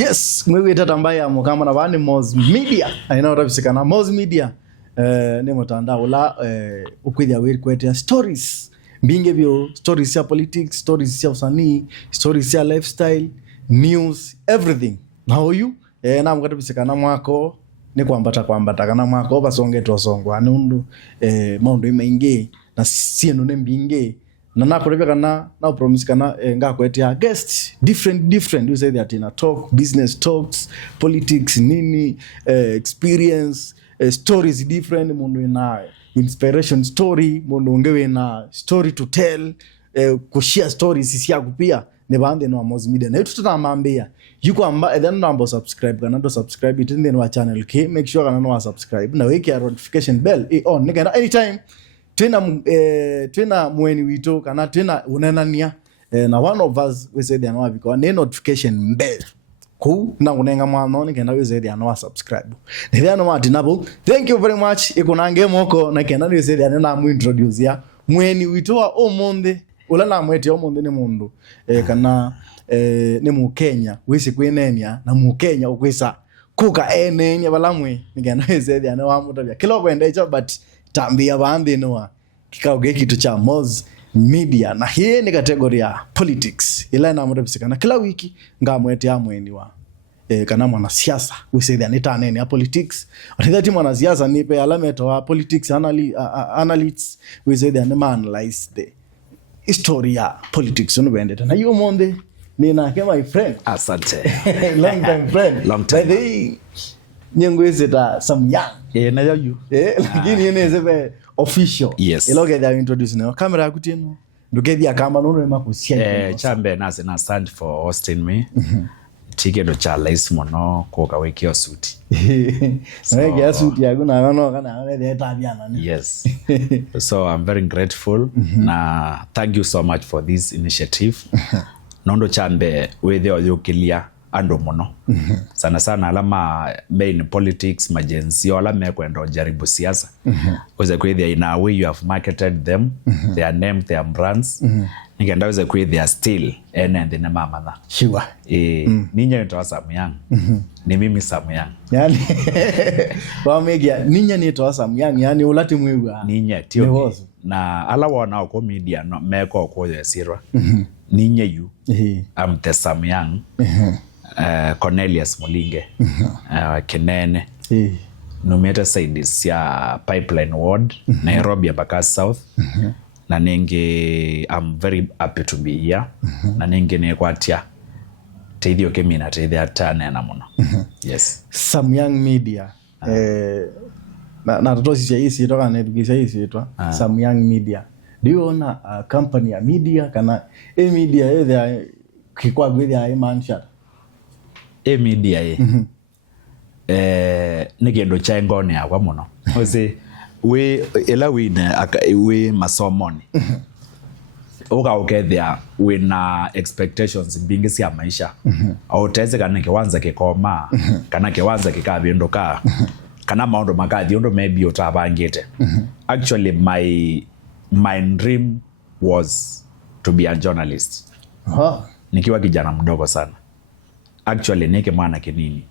Yes, mwewe tatambaya mukama na bani Moz Media. Aina rabisikana Moz Media. Ni mutandao la ukwithia wiri kwetia stories. Mbinge vyo stories ya politics, stories ya usanii, stories ya lifestyle, news, everything. Na huyu na mukatabisikana mwako ni kwambata kana mwako basonge twasongwa nundu maundu imaingi na sienu ne mbinge na nakurevya kana na promise kana ngakwetia guest different you say that in a talk business talks politics nini experience stories different mundu ina inspiration story mundu ngewe na story to tell kushare stories sisi akupia ne bande no Moz Media na tutamambia yuko amba then number subscribe kana ndo subscribe it then wa channel ke make sure kana no subscribe na weke notification bell on nigga anytime twina mweni wito kana twina unenania na one of us we say they know because ne notification bell ku na unenga mwana ni kenda we say they know subscribe ne they know atinabo thank you very much ikunange moko na kenda we say they na mu introduce ya mweni wito wa omonde ula na mwete omonde ne mundu kana ne mu Kenya wisi kwenenya na mu Kenya ukwisa kuka enenya balamwe ni kenda we say they know amutabya kilo kwenda hicho but tambia bandi noa kikao kitu cha Moz Media na hii ni kategoria ya politics ila na mtabisikana kila wiki ngamwete amweni wa kana mwana siasa we say that nita nene ya politics wakati mwana siasa nipe alameto wa politics analysts we say that man analyze the history ya politics unubende na hiyo monde nina kama my friend asante long time friend long time by the nyengweze ta some young na you lakini yene zebe official yes eloge they introduce na camera yakutino ndugethia kama nono makusia chambe na stand for hosting me tikedo cha lace mono koka wekio suit wekio suit yagu na no kana wale tabiana yes so I'm very grateful na thank you so much for this initiative nondo chambe wethe oyokilia ando mono sana alama main politics majenzi wala mekwenda jaribu siasa uweze kwethia in a way you have marketed them their name their brands ningenda uweze kwethia still and the mama na sure ninya nitoa Samyang ni mimi Samyang yani wamegia ninya nitoa Samyang yani ulati mwiwa ninya tio na ala wana uko media no meko ko yesirwa ninya you I'm the Samyang Cornelius Mulinge Kenene numeta sides ya Pipeline Ward Nairobi Embakasi South na ninge I'm very happy to be here na ninge ne kwatia teithio kemina teithia tane na muno yes Samyang Media na totosi cha hisi toka na education hisi itwa Samyang Media do you own a company ya media kana media either kikwa gwithia imansha media nigendo cha ngone yakwa muno ose we ela we masomoni ukethia wina expectations bingi cia maisha au teze kana kiwanza kikoma kana kiwanza kikavinduka kana maundu makathi undu maybe utabangite actually my dream was to be a journalist nikiwa kijana mdogo sana actually nike mwana kinini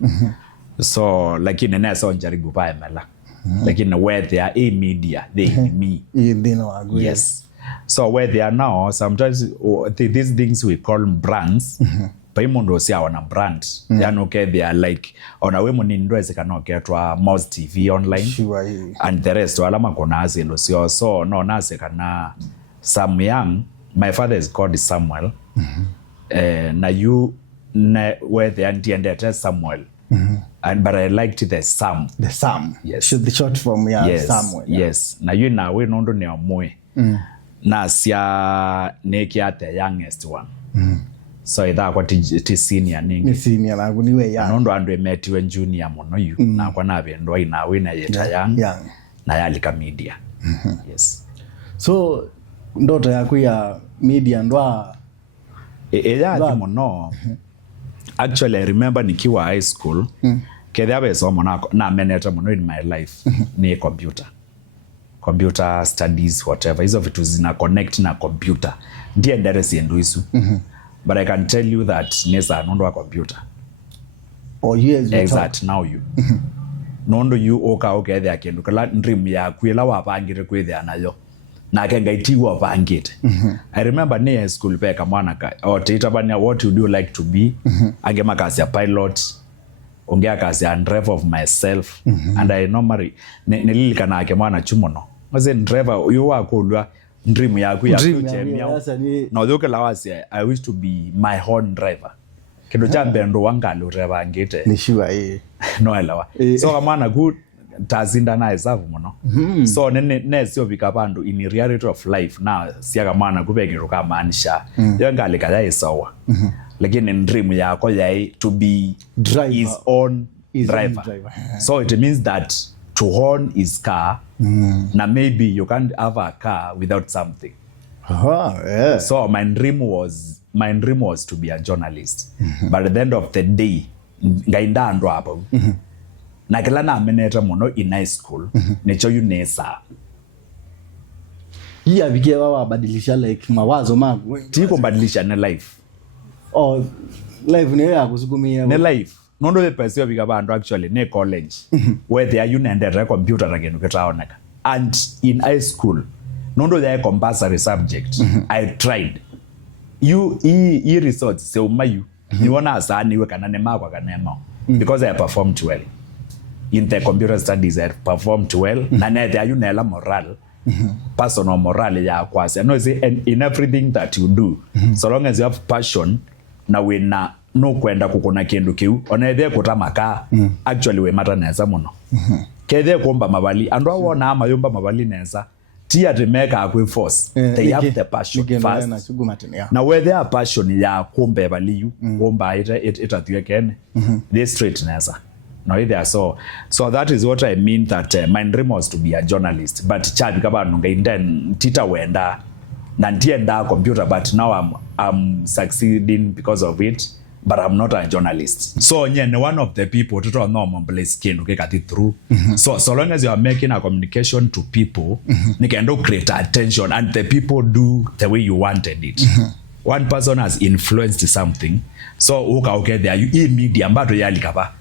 so lakini nesa njaribu pae mela lakini where they are media they me they know agree yes so where they are now sometimes these things we call brands paimondo sia wana brand yani okay they are like ona we munindo ezekana oketwa Moz TV online sure and the rest wala makona azelo so no nasekana Samyang my father is called Samuel na you where the auntie and that Samuel and but I liked the Sam yes should the short form yes, Samuel yes na you na we nondo ne omoe na sia nekiate youngest one so ida kwa ti senior ningi ni senior na kuniwe ya nondo andwe metiwe junior mono you na kwa na bendo ina we na yeta young na yalika media yes so ndoto yako ya media ndwa ya mono actually I remember nikiwa high school kethia besomo na meneta mono in my life ni computer studies whatever hizo vitu zina connect na computer ndiye ndere siendu isu but I can tell you that nesa nondo wa computer or years exact now you nondo you okay there kendo kala dream ya kwela wapangire kwethe anayo na kenga itiwa wapangite I remember near school peka mwana ka otita banya what would you like to be ange makasi ya pilot ongea kazi ya driver of myself and I normally nililika na ake mwana chumono maze driver uyo wakolwa dream yaku ya future no doke lawasi I wish to be my own driver kendo jambe ndo wangalo driver ngite ni sure no elawa so kamana good tazinda na esavu muno so ne sio bikabandu in reality of life na sia kamana kubekero kamanisha yangale kaya isawa lakini in dream yako yai to be his own driver. So it means that to own his car na maybe you can't have a car without something. Yeah. So my dream was to be a journalist but at the end of the day ngainda ndo hapo na kila na ameneta muno in high school nicho yunesa yeah bikia wabadilisha like mawazo magu tiko badilisha na life life ne yakusukumia ne life nondo the person bika bantu actually ne college where they are unendere computer again uketaoneka and in high school nondo the compulsory subject I tried you e results se umayu you wanna asani we kana nema kwa kanema because I performed well in the computer studies I performed well na ne there you nela moral personal morale ya kwasi I know say in everything that you do so long as you have passion na wena no kwenda kukona kindu kiu onethe kutamaka actually we matter neza muno kethe kumba mabali andwa wona amayumba mabali neza tia te make akwe force they have the passion first na where their passion ya kumbe baliyu kumba it athiwe kene they straight neza no either so that is what I mean that my dream was to be a journalist but chabi kabano ngaiden tita wenda na ndienda computer but now I'm succeeding because of it but I'm not a journalist so nyene one of the people to know mobile skin okay got it through so long as you are making a communication to people you can do create attention and the people do the way you wanted it one person has influenced something so okay there you media mbato yali kapa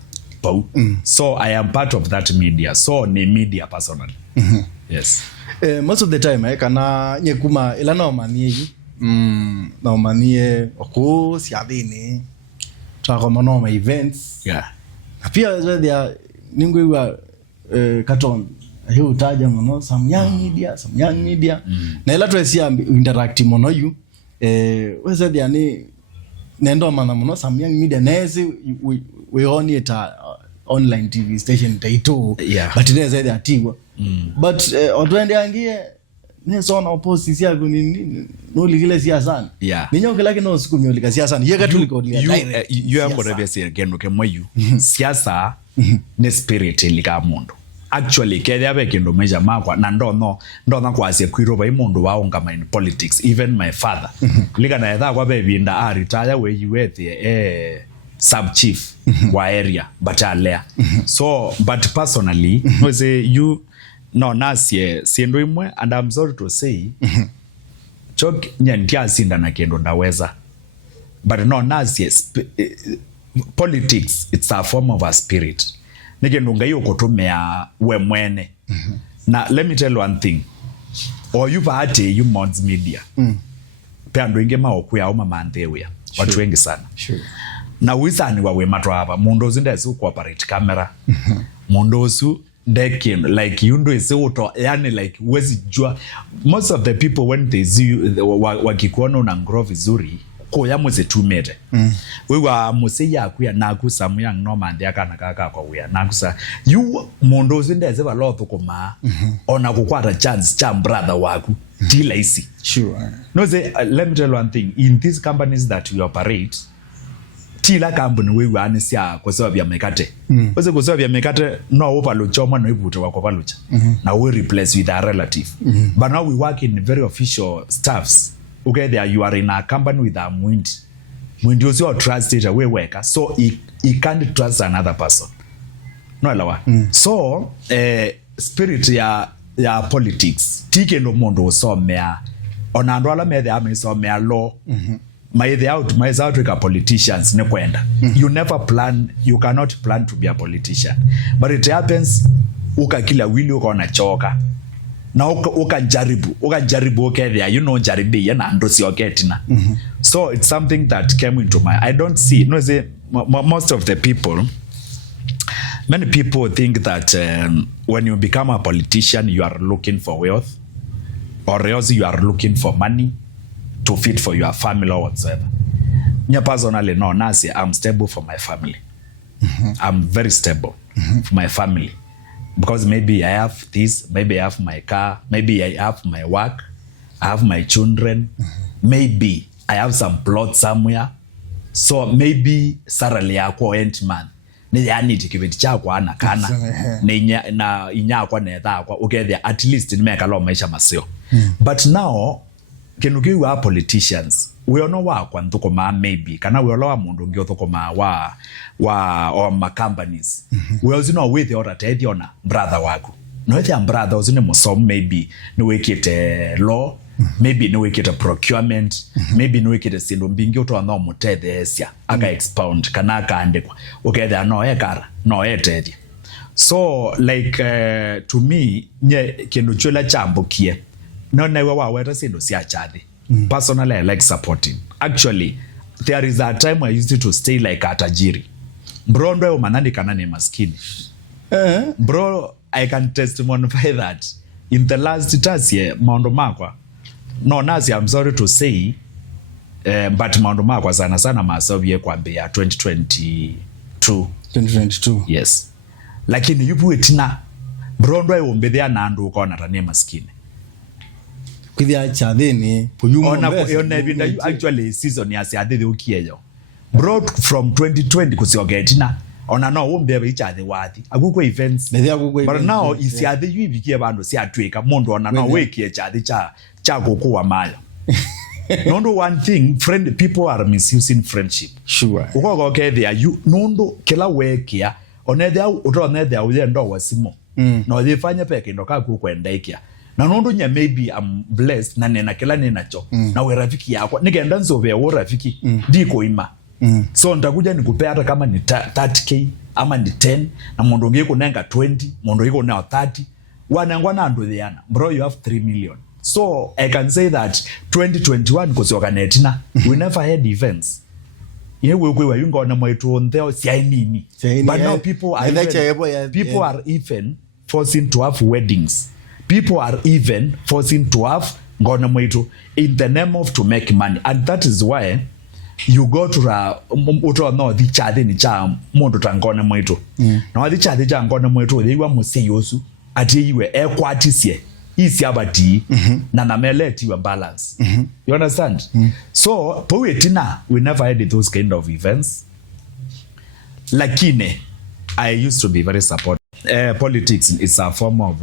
so I am part of that media so ni media personally yes most of the time kana nyekuma ila no manie oku siadini chako manoma events pia there ningwe katon hiyo utaja mono some young media na ila tuesia interact mono you weza diani nendo mana mono some young media nezi we own it online TV station taito but neza there atiwa but otwende angie neso na opposite yako nini no ligile siasa ninyo kila kino siku myolika siasa ye katuliko direct you am gonna be say again okay moyu siasa ne spirit lika mundu actually kede abe kindo meja makwa na ndo na kwase kwiroba imundu waonga in politics even my father lika na etha kwa bebinda a retire where you were the sub chief wa area batalea so but personally no say you no nasie siendo imwe and I'm sorry to say chok nyantia sinda na kendo ndaweza but no nasie politics it's a form of a spirit nikendo ngayo kotomea we mwene na let me tell you one thing or you party you mods media pe ando inge maokuya au mamanthewe watu wengi sana na wisani wawe matwa hapa mundozi ndesu cooperate camera mundozu dekin like you ndo ise uto yani like wezi jua most of the people when they see you wakikuona una grow vizuri ko ya mweze tumete wewa muse yakuya nakusa muya noma ndi akana kaka kwa uya nakusa you mundozi ndeze ba lotho koma ona kukwata chance cha brother waku tila isi no say let me tell you one thing in these companies that we operate tila company wewe anisia kwa sababu ya mekate kwa sababu ya mekate no overload choma no ibuto wako balucha na we replace with a relative but now we work in very official staffs okay there you are in a company with a mwindi also trust it we worker so he can't trust another person no alawa so spirit ya politics tike no mondo somea onando ala me there me somea law my South Africa politicians ne kwenda. You cannot plan to be a politician. But it happens kila wili ukaona choka. Na ukajaribu there, you know jaribi yana ndo sioketina. So it's something that came into my, I don't see, most of the people, many people think that when you become a politician, you are looking for wealth, or else you are looking for money to feed for your family or whatsoever. Me personally, no, Nasi, I'm stable for my family. I'm very stable for my family. Because maybe I have this, maybe I have my car, maybe I have my work, I have my children, maybe I have some plot somewhere. So maybe salary yako end month. Ni yani tikibeti chako ana kana na inya kwa netha kwa okay there at least ni meka lo maisha masio. But now kenuki we are politicians. We all know wa kwa ntuko ma maybe kana we all wa mundu ngio tuko ma wa ma companies. We also know with the order tedi ona brother wako. No eti brother uzine musom maybe no wekete law, maybe no wekete procurement, maybe no wekete sindo mbingi uto no mutede esia aka expound kana aka andekwa. Okay there no ekara no etedi. So like to me nye kendo chula chambo kie. No never waweta sindo siya chadi. Personally, I like supporting. Actually, there is a time I used to stay like a tajiri. Bro, ndo manani kanani maskini. Bro, I can testify that in the last year, Maundo Makwa. No, Nazi, I'm sorry to say, but Maundo Makwa sana masovi kwa beya 2022. 2022. Yes. Lakini yupu etina. Bro, ndo umbedhia na andu ukawa natanie maskini. Kwithia chathini actually season ya siathini ukieyo brought from 2020 kusiogetina ona no umbebe ichathi wathi aguko events but now isiathi yu ibikie bandu siatwika mundu ona no wekie chathi cha gokuwa mayo. Nondo one thing people are misusing friendship. Sure. Uko okay there you nondo kila wekia onethia utonethia uye ndo wasimo no thifanye peke ndo kakukwendaikia na nondo nya maybe I'm blessed na nena kila ninacho na we rafiki yako nigenda nzove wo rafiki ndiko ima so ndakuja nikupea hata kama ni 30k ama ni 10 na mondo ngeko nenga 20 mondo iko na 30 wanangwa na ndo thiana bro you have 3 million. So I can say that 2021 kusiokanetina we never had events yewe kwe yungo na mwetu ontheo siainini but now people are even forcing to have weddings. People are even forcing to have ngona mwetu in the name of to make money, and that is why you go to uto no the chade ni cha mondo tangona mwetu no the chade cha ngona mwetu they wa muse yosu ati iwe ekwatisie isi abati na meleti wa balance. You understand? So poetina we never had those kind of events. Lakini I used to be very supportive. Politics is a form of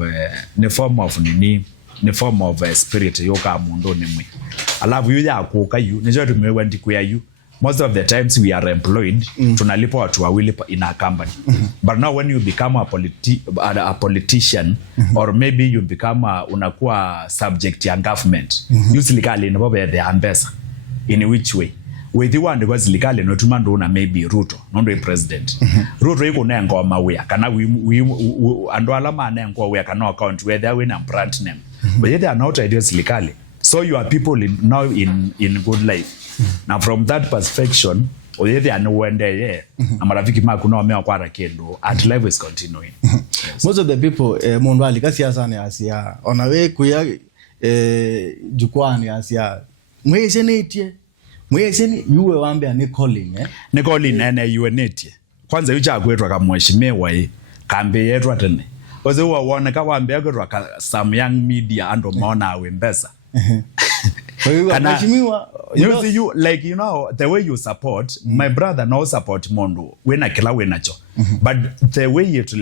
spirit yoka mundo nemwe alafu yu ya kuoka yu nijo tumewendi kuya yu most of the times we are employed tunalipa watu wawili in a company but now when you become a politician or maybe you become unakuwa subject ya government usually kali no bobe the ambesa in which way with you and was likale no tumando na maybe Ruto nondo president Ruto iko na ngoma we kana we ando alama na ngoma we kana account where they win and brand name but they are not ideas likale so you are people now in good life now from that perspective they are no one there amarafiki makuna wamea kwa kendo at life is continuing. Yes. Most of the people mondwali kasi asane asia onawe kuya jukwani asia mwesenetie mweseni yuwe wambia ni calling ni calling ene yuwe netie kwanza yucha kwetwa kama mheshimiwa kambe yetu atene oze uwaone ka wambia kwetwa some young media ando maona awembesa mheshimiwa you like you know the way you support my brother no support mondo wena kila wenacho but the way it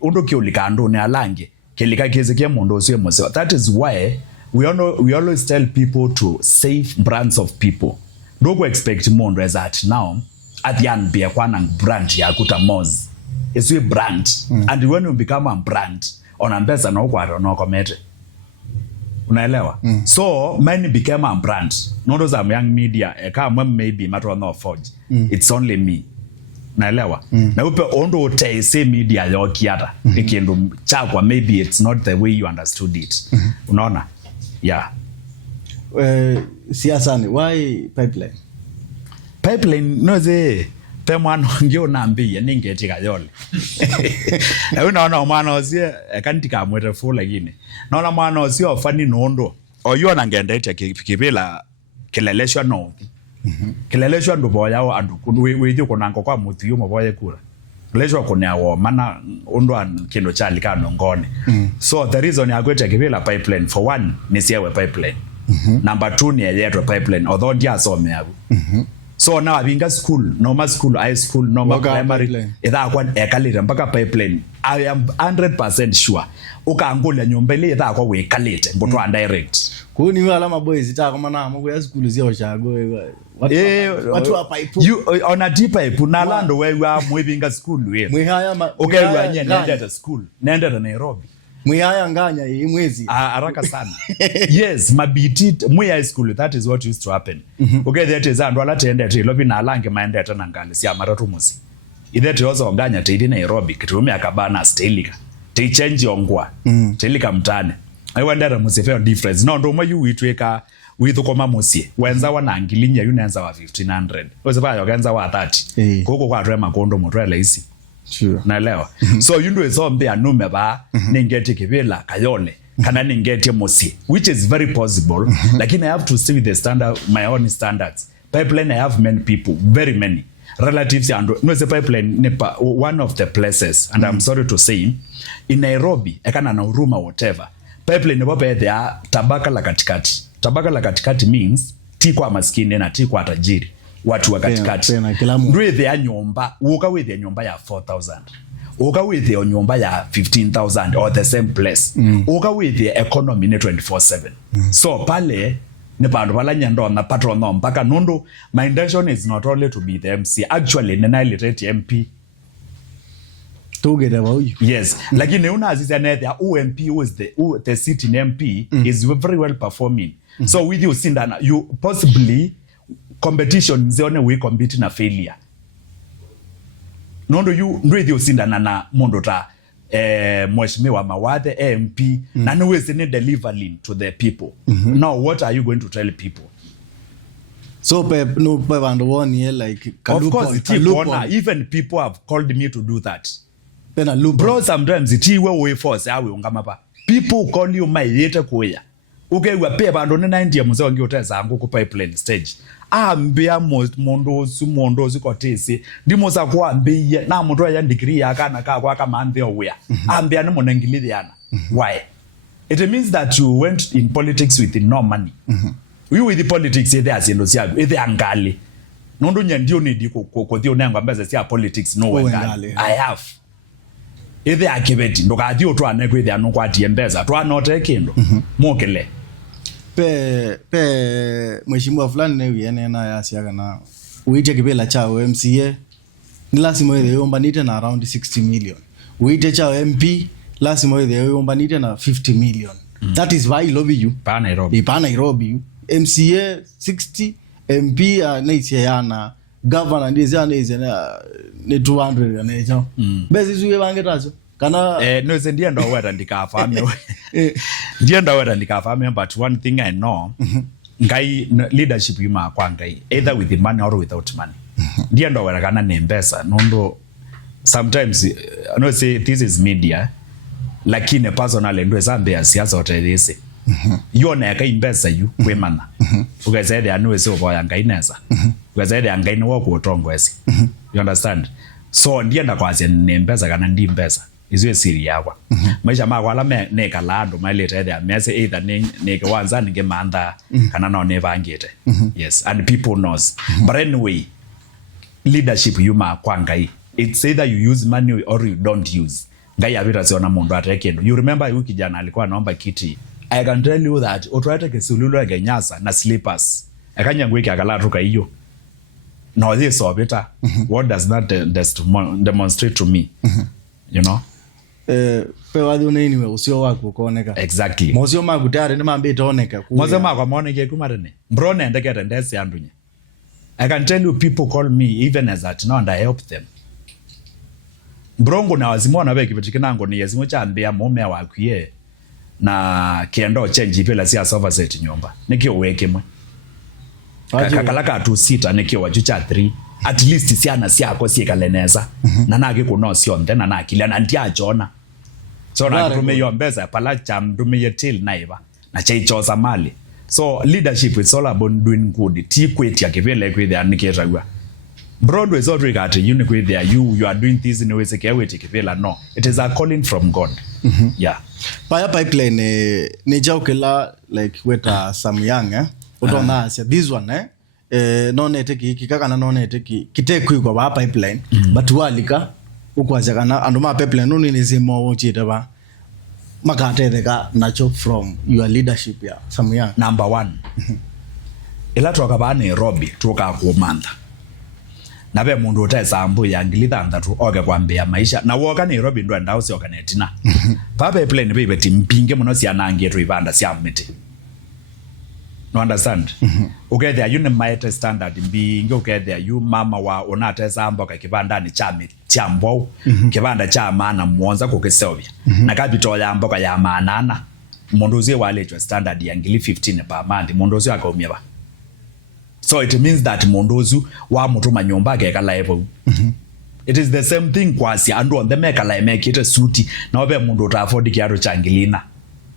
undo kiolikando ni alange kelika kezekia mondo sio mose. That is why we always tell people to save brands of people. Don't expect mondo as at now at the end be a brand ya kuta moz it's a brand and when you become a brand on ambesa no kwa no komete Unaelewa? So many became a brand. Not those young media kama maybe matter no forge. It's only me. Naelewa? Na upe ondo utaise media yokiata ikiendo chakwa maybe it's not the way you understood it. Unaona? Yeah. Siasa ni why pipeline? Pipeline no ze pemwana ngio nambi ningetika yole. Unaona mwana osie kantika mwete full lakini. Naona mwana osie ofani nondo. Oyona ngenda ite kibila kileleshwa no. Kileleshwa ndo boya andu weje konanko kwa mutu yo moboye kura. Kileleshwa konawo mana ondo kendo chali kano ngone. So the reason ya gwete kibila pipeline for one ni siwe pipeline. Number 2 ni yeto pipeline although dia so meabu. So now abinga school, normal school, high school, normal primary. Ida kwa ekalita mpaka pipeline. I am 100% sure. Ukaangula nyumba ile ida kwa wekalite mboto direct. Kuni wala maboys ita kama na mko ya school zio chago watu wa pipe. You on a deep pipe na lando wewe mwebinga school wewe. Mwihaya okay wewe nenda school. Nenda na Nairobi. Mwihaya nganya hii mwezi. Haraka sana. Yes, mabiti mwe high school that is what used to happen. Okay that is and wala tende te lobi na alange maende tena ngale si amaratu musi. Idete yozo nganya te idi Nairobi kitumia akabana stelika. Te change ongwa. Telika mtane. I wonder musifeo difference. No ndo mwe uitweka withu koma musi. Wenza wanangilinya yunenza wa 1500. Ose ba yogenza wa 30. Koko kwa rema kondo motwela isi. Sure. Naelewa. So you know zombe anume ba ningeti kibila kayole kana ningeti mosi which is very possible lakini I have to see with the standard my own standards. Pipeline I have many people, very many relatives and no the pipeline nepa one of the places and I'm sorry to say in Nairobi ekana na Huruma whatever. Pipeline nepa there tabaka la katikati. Tabaka la katikati means ti kwa maskini na ti kwa tajiri. Watu wa katikati. Ndwe ya nyumba, uka with ya nyumba ya 4,000. Uka with ya nyumba ya 15,000 or the same place. Uka with ya economy ne 24/7. So pale ne bandu bala nyando na patron no mpaka nondo my intention is not only to be the MC actually nena literate MP. Together about you. Yes. Lakini una aziza ne the UMP who is the sitting MP is very well performing. So with you sindana you possibly competition zione we compete na failure. Nondo you ndwe usindana na mondo ta mheshimiwa Mawadhe MP na nweze ne delivering to the people. Now what are you going to tell people? So no bandu one here like of course even people have called me to do that. Pena loop. Bro sometimes it we force awe ungamapa. People call you my yete kuya. Okay we pay bandu ne 90 muzo ngi uteza angu ku pipeline stage. Ambia mondozi kotesi ndimo za kwa ambiye na muntu ya degree yakana ka kwa kama ande oya ambia ne monangililiana. Why? It means that you went in politics with no money. You with the politics there as endo siago either angali nondo nyandio ni diko kothio nango ambaza sia politics no angali I have either akibeti ndo ka dio to anekwe there no kwa diembeza to anote kendo mokele pe mheshimiwa fulani ne wiene na yasiaga na uite kibela chao MCA ni lazima ile yomba nite na around 60 million. Uite chao MP lazima ile yomba nite na 50 million. That is why I love you. Pa Nairobi. MCA 60 MP na isiana governor ndize na 200 na hicho. Bezi zuwe bangetazo. Kana no ndia ndo wera ndikafame. Ndia ndo wera ndikafame but one thing I know ngai leadership yuma kwa ngai either with the money or without money. Ndia ndo wera kana nembesa nondo sometimes I know say this is media lakini personally ndo zambe ya siasa otedese. Yona yaka imbesa yu kwemana. Ugazede anu se oboya ngai neza. Ugazede ngai no wako otongwesi. You understand? So ndia ndakwaze nembesa kana ndi mbesa. Izwe siri yakwa. Maisha makwa la ne kalando my later there mese either ne kwanza nge manda kana no never ngete. Yes, and people knows. But anyway, leadership yuma kwa ngai. It's either you use money or you don't use. Ngai avira siona mundu atekendo. You remember yu kijana alikuwa anaomba kiti. I can tell you that otuate kesululu agenyasa na slippers. Akanya ngweki akalatuka hiyo. Now this obita. What does that demonstrate to me? You know? pe wathi unini we usio waku koneka exactly mosio maku tare ni mambite oneka mosio maku moneke kumarene brone ndekete ndese andunye. I can tell you people call me even as at now and I help them. Brongo na wazimona beki bichikinango ni yazimo chambia mume wakwiye na kiendo change ipela sia sofa set nyumba nikio weke mwe kakalaka 2 sita nikio wachucha 3 at least siana siako siekaleneza na nage kuno sio ndena na akili na ndia jona so na tume yombeza pala cham tume yetil naiba na chaichoza mali. So leadership is all about doing good. Ti kweti akivele kweti aniketagwa. Broadway is already got you with there. You are doing this in a way sekeweti no. It is a calling from God. Yeah. Paya pipeline ni jaukela like weta some young udona asia this one none teki kikaka na none teki kitekwi kwa ba pipeline but walika ukwaza kana anduma pipeline nuni nizimo uchita ba makate theka nacho from your leadership ya some young. Number 1. Ila toka ba Nairobi toka kumanda. Nabe mundu utasambu yangilitanda tu oge kwambia maisha na woka Nairobi ndo ndao si okanetina. Papa plane bebe timpinge muno si anange tu ibanda si amiti. No understand? Okay there you might standard mbinge okay there you mama wa onata sambo ka kibanda ni chami chambo kibanda cha maana muonza kukisobya. Na kapito ya mboka ya maana mundu zi wale standard yangili 15 per month mundu zi akaumia ba. So it means that mondozu wa mutuma nyomba ke level. It is the same thing kwasi and on the make make it a suiti na obe mundu ta afford ki aro changilina.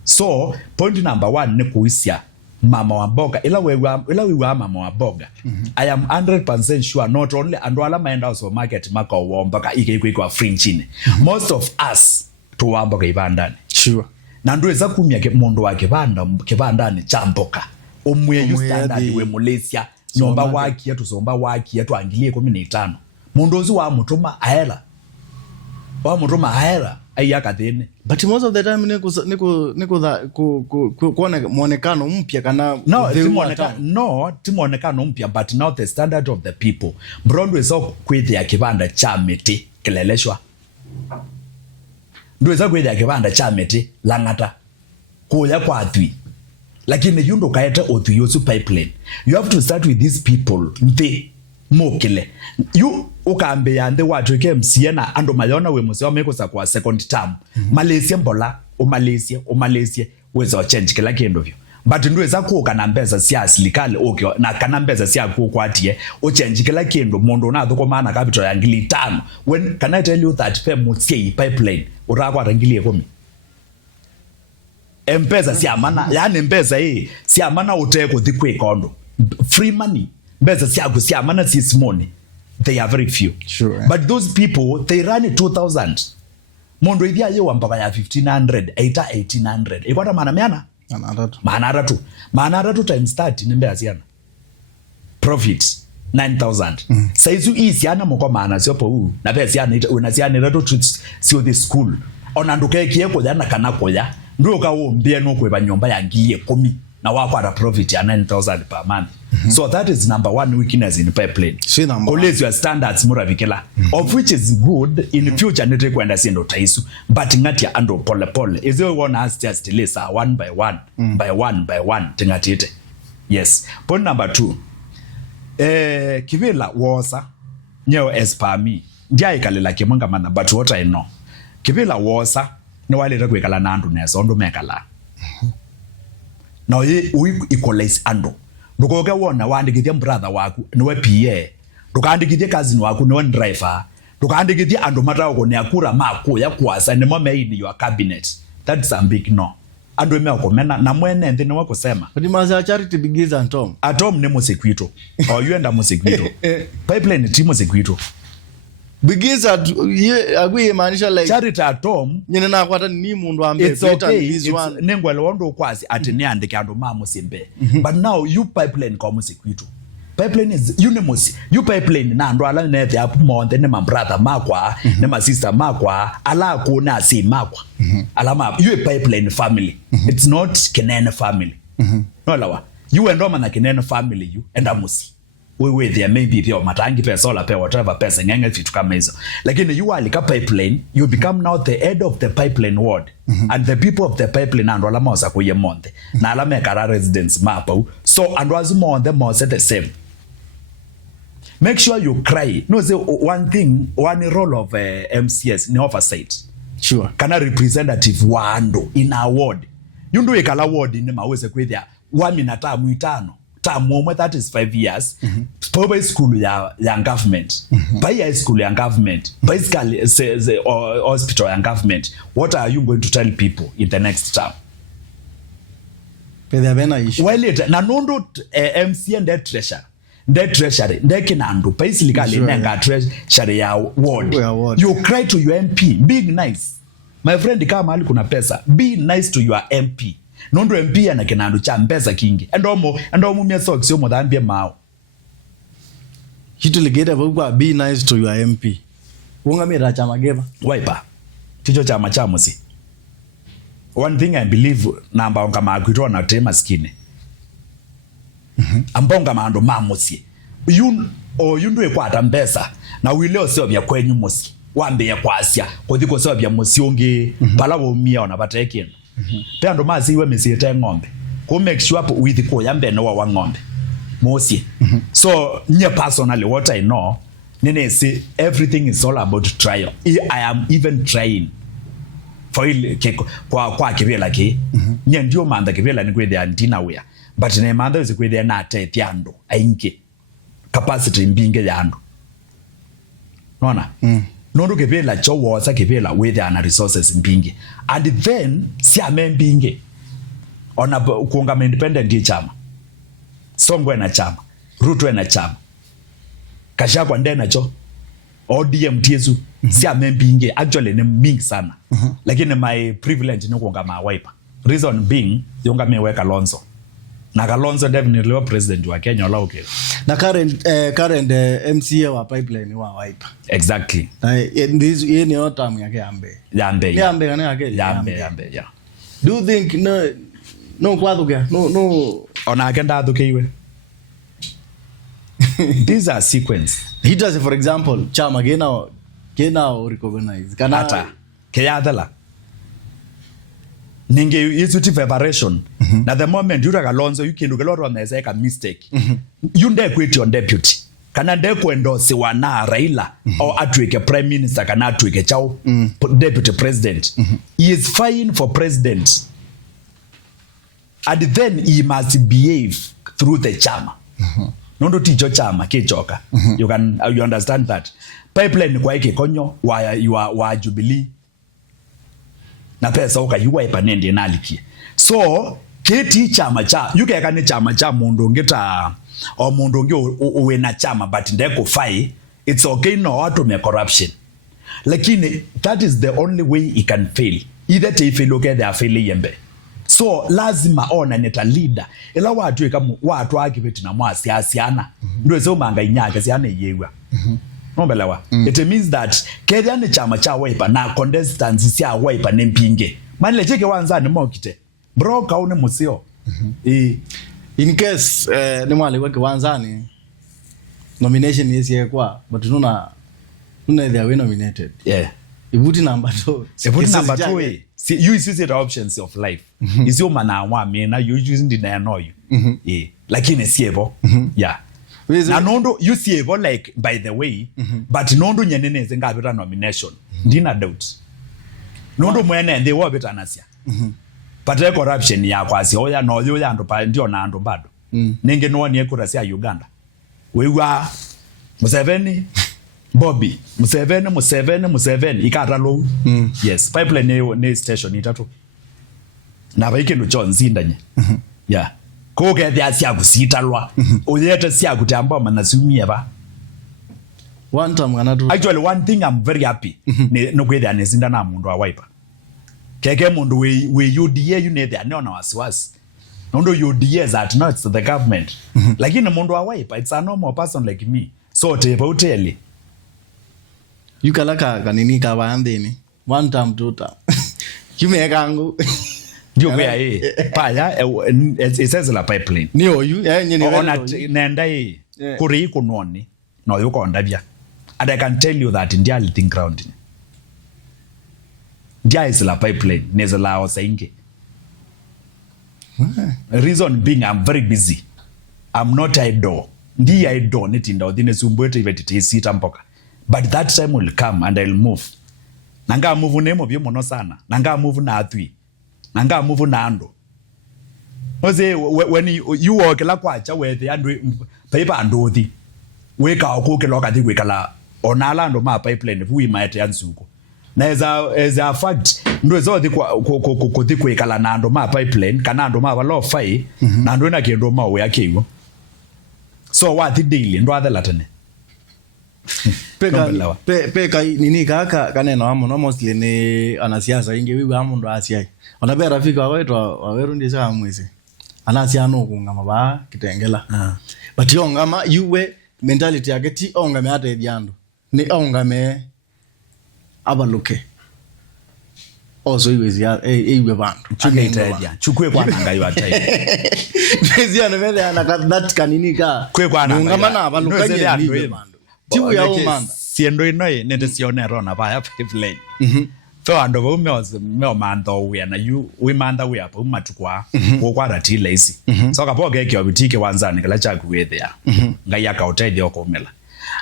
So point number 1 ne kuisia mama wa boga ila we mama wa boga. I am 100% sure not only andwala maenda so market maka womba ka ike kwa fringe. Most of us to wamba ka ibandani. Sure. Na ndweza kumya ke mundu wa kibandani chamboka. Omwe you standard we Malaysia nomba waki yetu somba waki yetu angilie 15 mundozi wa mutuma ahera ayaka thene but most of the time niko kuona muonekano mpya kana timuonekano mpya but now the standard of the people Broadway so kwethi ya kibanda cha miti keleleshwa ndweza kwethi ya kibanda cha miti langata kuya kwa atwi. Lakini yundo kaeta otuyosu pipeline. You have to start with these people. Mte mokele. You ukambe yande watu ke msiena ando mayona we muse wameko sa kwa second term. Malaysia mbola o Malaysia weza change kila kendo vyo. But ndweza kuoka na mbeza siya silikali okay na kanambeza siya kwa atie o change kila kendo mondo na thoko maana capital ya ngili 5. When can I tell you that pe mutse pipeline urakwa rangilie 10. Mpesa si amana yani mpesa hii si amana uteko dhikwe kondo free money mpesa si amana si money they are very few. Sure. But those people they run 2000 mondo idea yewa mpaka ya 1500 1800 ipata maana maana tu times 30 ni mbea siana profit 9000 saizu easy ana mko maana siopo huu na pesa siana unasiana reto sio the school onanduke kieko jana kana koya ndio kawo mbie no kweba nyomba yangiye 10 na wako at a profit ya 9000 per month. So that is number 1 weakness in pipeline. Always your standards muravikela of which is good in future nete kwenda sindo taisu but ngati ya ando pole is we want us just lisa one by one tingatite. Yes. Point number 2 kivila wosa nyeo as per me ndia ikalela kimunga mana but what I know kivila wosa no wale rekwekala na andu nesa ondo mekala na we equalize ando ndukoke wona wandikithia brother waku niwe PA ndukandikithia cousin waku niwe driver ndukandikithia andu matako ne akura mako ya kwasa ne mama in your cabinet. That's a big no. Andu mekomena na mwene nthi niwe kusema but maza charity begins at home ne musekwito or you enda musekwito pipeline team musekwito begins at agwe maanisha like charity at home nyine na kwata ni mundu ambe it's okay this one nengwele wondo kwazi ati ne andike ando mama simbe but now you pipeline kwa musekwito pipeline is unimos you pipeline na ando ala ne ya monde ne my brother makwa ne my sister makwa ala ko na si makwa alama you a pipeline family it's not Kenene family no lawa you and Roma na Kenene family you and amusi wewe there maybe pia matangi pesa solar pia whatever pesa ngenge vitu kama hizo, lakini you alika pipeline, you become now the head of the pipeline ward and the people of the pipeline and wala mosa kuye monde na ala mekara residents mapa, so and was more on them more the same. Make sure you cry. No, say one thing, one role of MCS in oversight. Sure. Kana representative wando in a ward. You do ekala ward in maweze kwethia 1 minute muitano. Tamu that is 5 years. By school ya government. By high school ya government. By hospital ya government. What are you going to tell people in the next term? Well, na nondo MC and that treasure. That treasury, that kinando, basically nenga treasury ya ward. You cry to your MP, be nice. My friend, kama ali kuna pesa, be nice to your MP. Nondo MP ana kinando cha mpesa kingi. Ando mia socks yo modambia mao. Hitu ligeta kwa be nice to your MP. Unga mira chama gema. Wiper. Ticho chama chamo si. One thing I believe namba kama akuitoa na tema skine. Ambonga mando mamosi yundu ekwata mbesa na wileo sio bya kwenyu mosi wambe ya kwasia kodiko sio bya mosi onge palawo umia ona batekeno pe ndo mazi iwe mesiyete ngombe ko make sure with ko yambe no wa ngombe mosi so nye personally what I know nene say everything is all about trial. I am even trying for ile kwa kibela ki nye ndio manda kibela ni kwede antina wea. But ne manda is kwede na tetiando ainke capacity mbinge yando nona nondo kebela chowo sa kebela with ana resources mbinge and then si amembinge ona kuungama independent chama Songwe na chama Ruto na chama Kashagwa ndena cho ODM tiezu si amembinge actually ni mingi sana lakini my privilege ni kuungama Wiper reason being yonga mewe Kalonzo na Kalonzo definitely wa president wa Kenya la okay na current MCA wa pipeline wa Wiper exactly this any other time yake yambe kana yake yambe yeah. Do you think no kwaduka no ona agenda aduke these are sequence he does for example chama gena recognize kana hata keyadala ninge yisuti preparation na the moment you Kalonzo you can do a lot of make a mistake you ndai quit your deputy kana ndai ku endorse wana Raila or atweke prime minister kana atweke chao deputy president he is fine for president and then he must behave through the chama nondo ticho chama kechoka you understand that pipeline kwa ike konyo wa Jubilee na pesa uka Wiper nende naliki so kiti chama cha yuke yakane chama cha mundu ngeta o mundu ngi uwe na chama but ndeko fai it's okay no watu me corruption lakini that is the only way he can fail either they fail okay they are failing yembe so lazima ona neta leader ela watu ekamu watu akibeti na mwasi asiana ndio zo manga inyaka siana yewa nombelewa it means that kenya ni chama cha Wiper na contestants sia Wiper nempinge manile cheke wanza ni mokite bro kaune musio in case ni mwale wake wanzani nomination yesi kwa but nuna they are nominated ibuti number 2 see you use the options of life is your mana wa me na you using the na know you lakini siebo yeah na nondo you siebo like by the way but nondo nyeneneze ngabira nomination ndina doubt nondo mwene they were better anasia but the corruption ya kwasi oya no yo ya ndo pa ndio na ndo bado ninge no ni ekurasi ya Uganda wewa Museveni Bobby Museveni ikata low yes pipeline ne station itatu na baike no John Zindanye yeah ko ke dia sia kusitalwa oyete sia kutamba manasumie ba one time ganatu actually one thing I'm very happy no kwetha ne zinda na mundu wa Wiper keke mundu we UDA you need there no na wasiwasi nondo UDA that not the government lakini mundu wa Wiper it's a normal person like me so te bauteli yukalaka kanini ka bandeni one time two time kimekangu ndio kwa paya it says la pipeline nio you ona nenda kuri kunoni no yuko ndabia. And I can tell you that India litting ground. India is la pipeline neza la osainge. Reason being I'm very busy. I'm not idle. Ndi idle nitinda odine sumbwete ivetite isita mpoka. But that time will come and I'll move. Nanga move nemo byo mono sana. Nanga move na atwi. Nanga move na ando. Oze when you walk la kwacha we the and paper and odi. We ka okoke loka di we kala onala ndo ma pipeline fu imaete yansuko. Na as a fact ndo ezo di ko di ko kala na ndo ma pipeline kana ndo ma ba lo fai na ndo na kendo ma we akewo. So what the daily ndo other latene. Peka nini kaka kaneno amo no mostly ni anasiasa inge wiwe amo ndo asiai. Onabe rafika wetu waweru ndi saa mwezi. Anasia no kungama ba kitengela. But yongama yuwe mentality yake ti ongame ate ediando. Ni ongame abaluke. Also iwezi ya iwe bandu. Chukwe itaedia. Chukwe kwa nanga yu atai. Bezi anamele that kanini ka. Kwe kwa nanga yu. Ungama na abaluka nye iwe bandu. Tiwu ya umanda. Siendo inoi nete sione rona ba ya pipeline. So ando bo meo manda uwe na yu we manda uwe hapo umatukwa kwa rati lazy. So kapo keke wabitike wanzani kala chaku we there. Ngaya ka hotel yoko mela.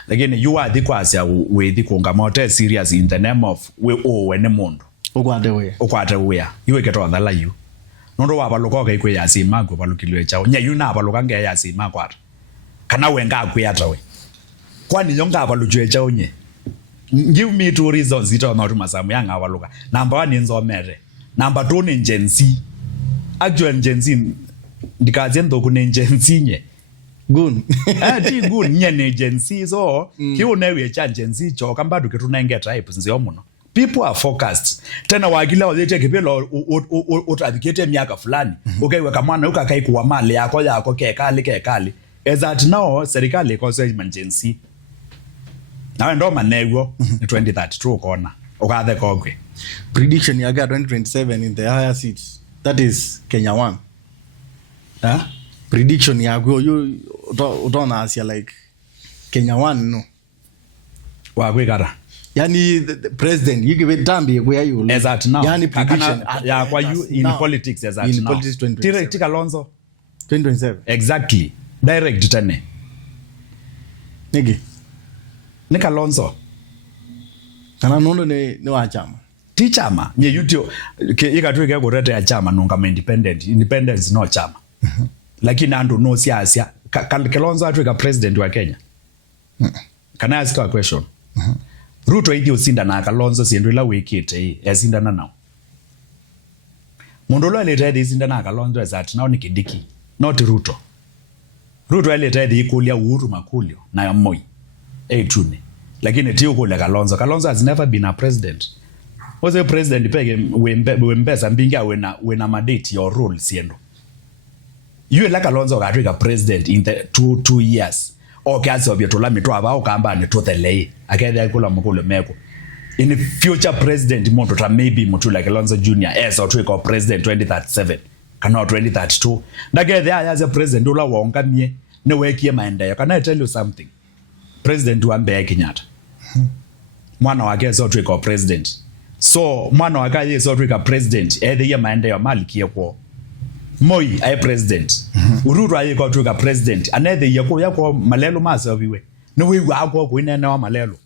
Lakini you are the kwasya we the kungama hotel serious in the name of we wene mundu. Ukwate we. Iwe keto andala yu. Nondo wabaluka ke kwe yasima ko balukilwe chao. Nya yu na abaluka nge yasima kwata. Kana wenga kuyata we. Kwani yonga abalujwe chao nye. Give me two reasons ito na masamu yanga abaluka. Number 1 inzo mere. Number 2 ni Gen Z. Actual Gen Z ndikaze ndo kune Gen Z nye. Gun. Ti gun nye ne Gen Z so kiu newe cha Gen Z cho kamba duke tunenge type nzi omuno. People are focused. Tena wagila wazete kipelo utadikete miaka fulani. Ukaiweka mwana ukakai kuwa mali yako kekali. As at now serikali iko sema Gen Z. Nawe ndo manego 2032 kona. Ukathe kogwe. Prediction ya 2027 in the higher seats. That is Kenya 1. Huh? Prediction ya you utaona Asia like Kenya 1 no. Wagwe kara. Yani the president you give it tambi where you as at now. Yani prediction ya kwa you in now. Politics as at in now. Politics 2027. Tika Kalonzo 2027. Exactly. Direct tane. Nigi. Ni Kalonzo. Kana nono ni wa chama. Ti chama. Nye yutio ikatuike kurete ya chama nunga independent. Independence no chama. Lakini andu no siasa. Kalonzo atuika president wa Kenya. Can I ask you a question? Ruto idi usinda na Kalonzo siendo ila wikite yasinda na nao. Mondolo aletaidi isinda na Kalonzo as nao ni Kidiki. Not Ruto. Ruto aletaidi ikulia Uhuru Makulio na ya Moi. Tune. Lakini tiyo kule Kalonzo. Kalonzo has never been a president. Was a president pege wembeza mbinga wena mandate your role siendo. You like Kalonzo gatwika president in the 2 years. Okay, as of yetola mitwa aba kamba ne to the lay. Akede akula mukule meko. In the future president moto maybe mutu like Kalonzo Jr. as or to president 2037. Kana 2032. Ndage there as a president ola wonga mie ne wekie maendeleo. Can I tell you something? President wa Mbeya Kenyatta. Mwana wake so to president. So mwana wake so to president the year maendeleo malikie kwa. Moi ay president. Ururu ay ko to president. Another year ko yako malelo masaviwe. No we wako ko ina na malelo.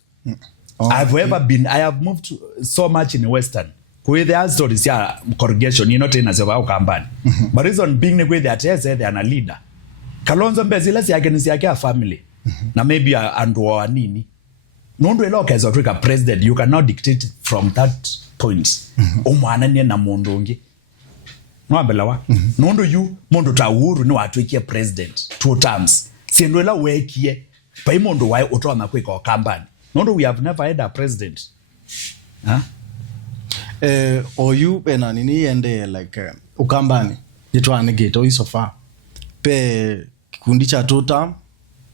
I have moved so much in Western. With the stories ya corrugation you know tena zewa ukambani. But reason being ne that they are a leader. Kalonzo mbezile si yake ni si yake a family. Na maybe anduwa nini. Nondo eloka as a president you cannot dictate from that point. Omwana ni na mondongi. Nwabelawa. Nondo you mondo ta Uhuru ni watuikie president 2 terms. Siendo ela wekie pa imondo wae utona kweka wakambani. Nondo we have never had a president. Huh? Or you pena nini ende like ukambani jitwa negate or so far. Pe kikundi cha 2 term.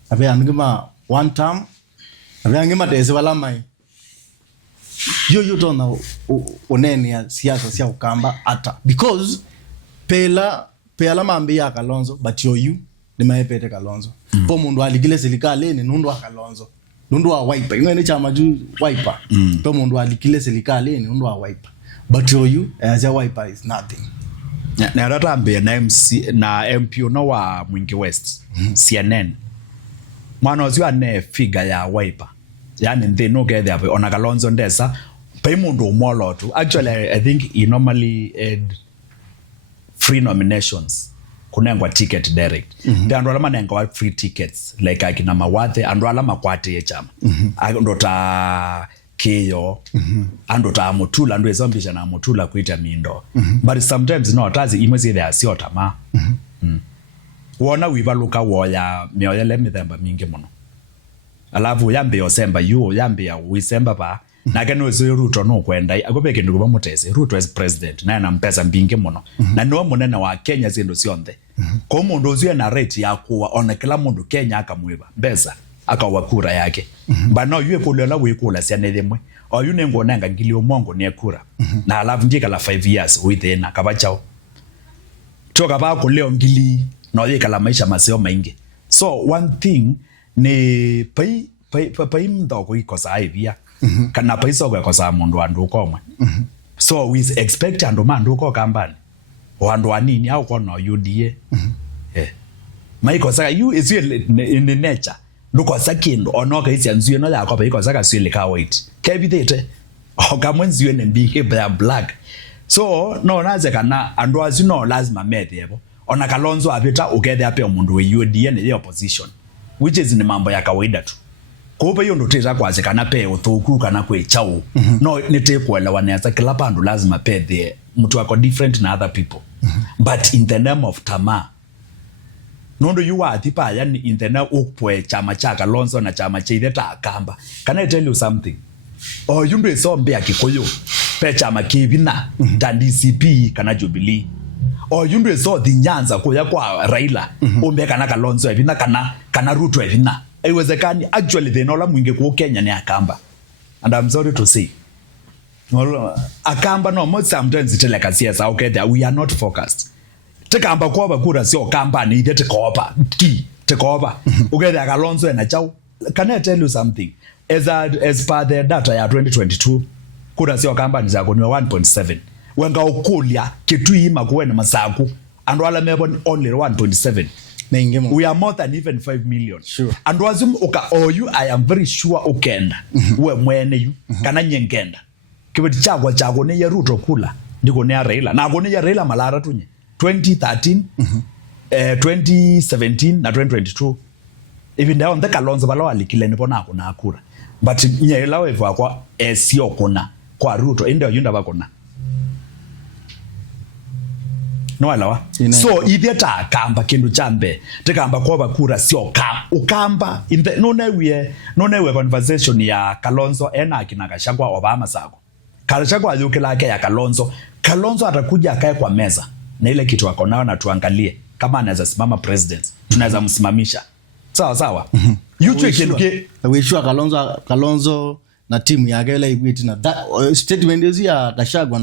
Abe angema 1 term. Abe angema dezi wala mai. You don't know oneni ya siasa siya ukamba ata because pela mambi ya Kalonzo but you ni maepete Kalonzo po mundu alikile serikali ni nundu wa Kalonzo nundu wa Wiper ingene chama ju Wiper po mundu alikile serikali ni nundu wa Wiper but to you as a Wiper is nothing na ratambe na MC na MP no wa Mwingi West CNN mwana ozio ane figure ya Wiper yani they no get there on Kalonzo ndesa pay mundu umolo tu actually I think he normally had free nominations kunengwa ticket direct pe andu alama nenga free tickets like akina Mawathe andu alama kwate ye chama ndota Keyo andota Mutula ndo ezombisha na Mutula kuita mindo but sometimes no tazi imwezi there sio tama wona wibaluka woya mioyele mithemba mingi muno alafu yambe yosemba yu yambe ya wisemba ba na keno zo Ruto no kwenda akobeke ndugo bamutese Ruto as president na mpesa mbingi muno na no munene wa Kenya zindo sionthe ko mundu uzwe na rate ya kuwa ona kila mundu Kenya akamwiba mbesa akawakura yake but no yue kulela wikula sianethemwe o yune ngona ngilio mongo ne kura na alafu ndika la 5 years within akabachao toka ba ko leo ngili no yeka la maisha maseo maingi so one thing ni pai mndoko ikosa aivia kana paiso kwa kosa mundu andu komwe so we expect andu mandu ko kambani wandu anini au kono UDA maiko saka you is in the nature luko sakindo onoka isi anzuye no yakho baiko saka swele ka white kebithete okamwenziwe nembike black so no naze kana andu azino lazima methebo ona Kalonzo abita ugethe ape mundu we UDA ne opposition which is ni mambo ya kawaida tu kuba hiyo ndo teza kwaze kana pe uthuku kana kwe chao no nite kuelewa neza kila pandu lazima pe the mtu wako different na other people but in the name of tama nondo you are tipa yani in the name ukwe chama cha Kalonzo na chama cha itheta akamba can I tell you something oh you ndo so mbe akikoyo pe chama kibina ta DCP kana Jubilee oh you ndo so the Nyanza kuya kwa Raila umbe kana Kalonzo evina kana Ruto evina aiwezekani actually they nola mwingi ku Kenya ni akamba and I'm sorry to say akamba no most sometimes it like CS okay there we are not focused tekamba kwa bakura sio kamba ni ite tekopa tekopa okay there Kalonzo na chao can I tell you something as per the data ya 2022 kura sio kamba ni zako ni 1.7 wenga ukulia kitu ima kuwena masaku and wala mebo only 1.7 we are more than even 5 million sure and wazum oka you I am very sure okenda we mwene you kana nyengenda kibeti chagwa ne ya Ruto kula ndiko ne ya Raila na gone ya Raila malara tunye 2013 2017 na 2022 even down the Kalonzo balo alikile ne bona ko na akura but nyela wevu kwa esio kona kwa Ruto ende yunda bakona no alawa so ideta akamba kindu chambe tekamba kwa bakura sio ukamba in the no we conversation ya Kalonzo ena akina Gachagua Obama sako Gachagua yukela yake ya Kalonzo atakuja akae kwa meza na ile kitu wako nao na tuangalie kama anaweza simama president tunaweza msimamisha sawa you check we sure Kalonzo na timu yake ile ibiti na statement hizi ya Gachagua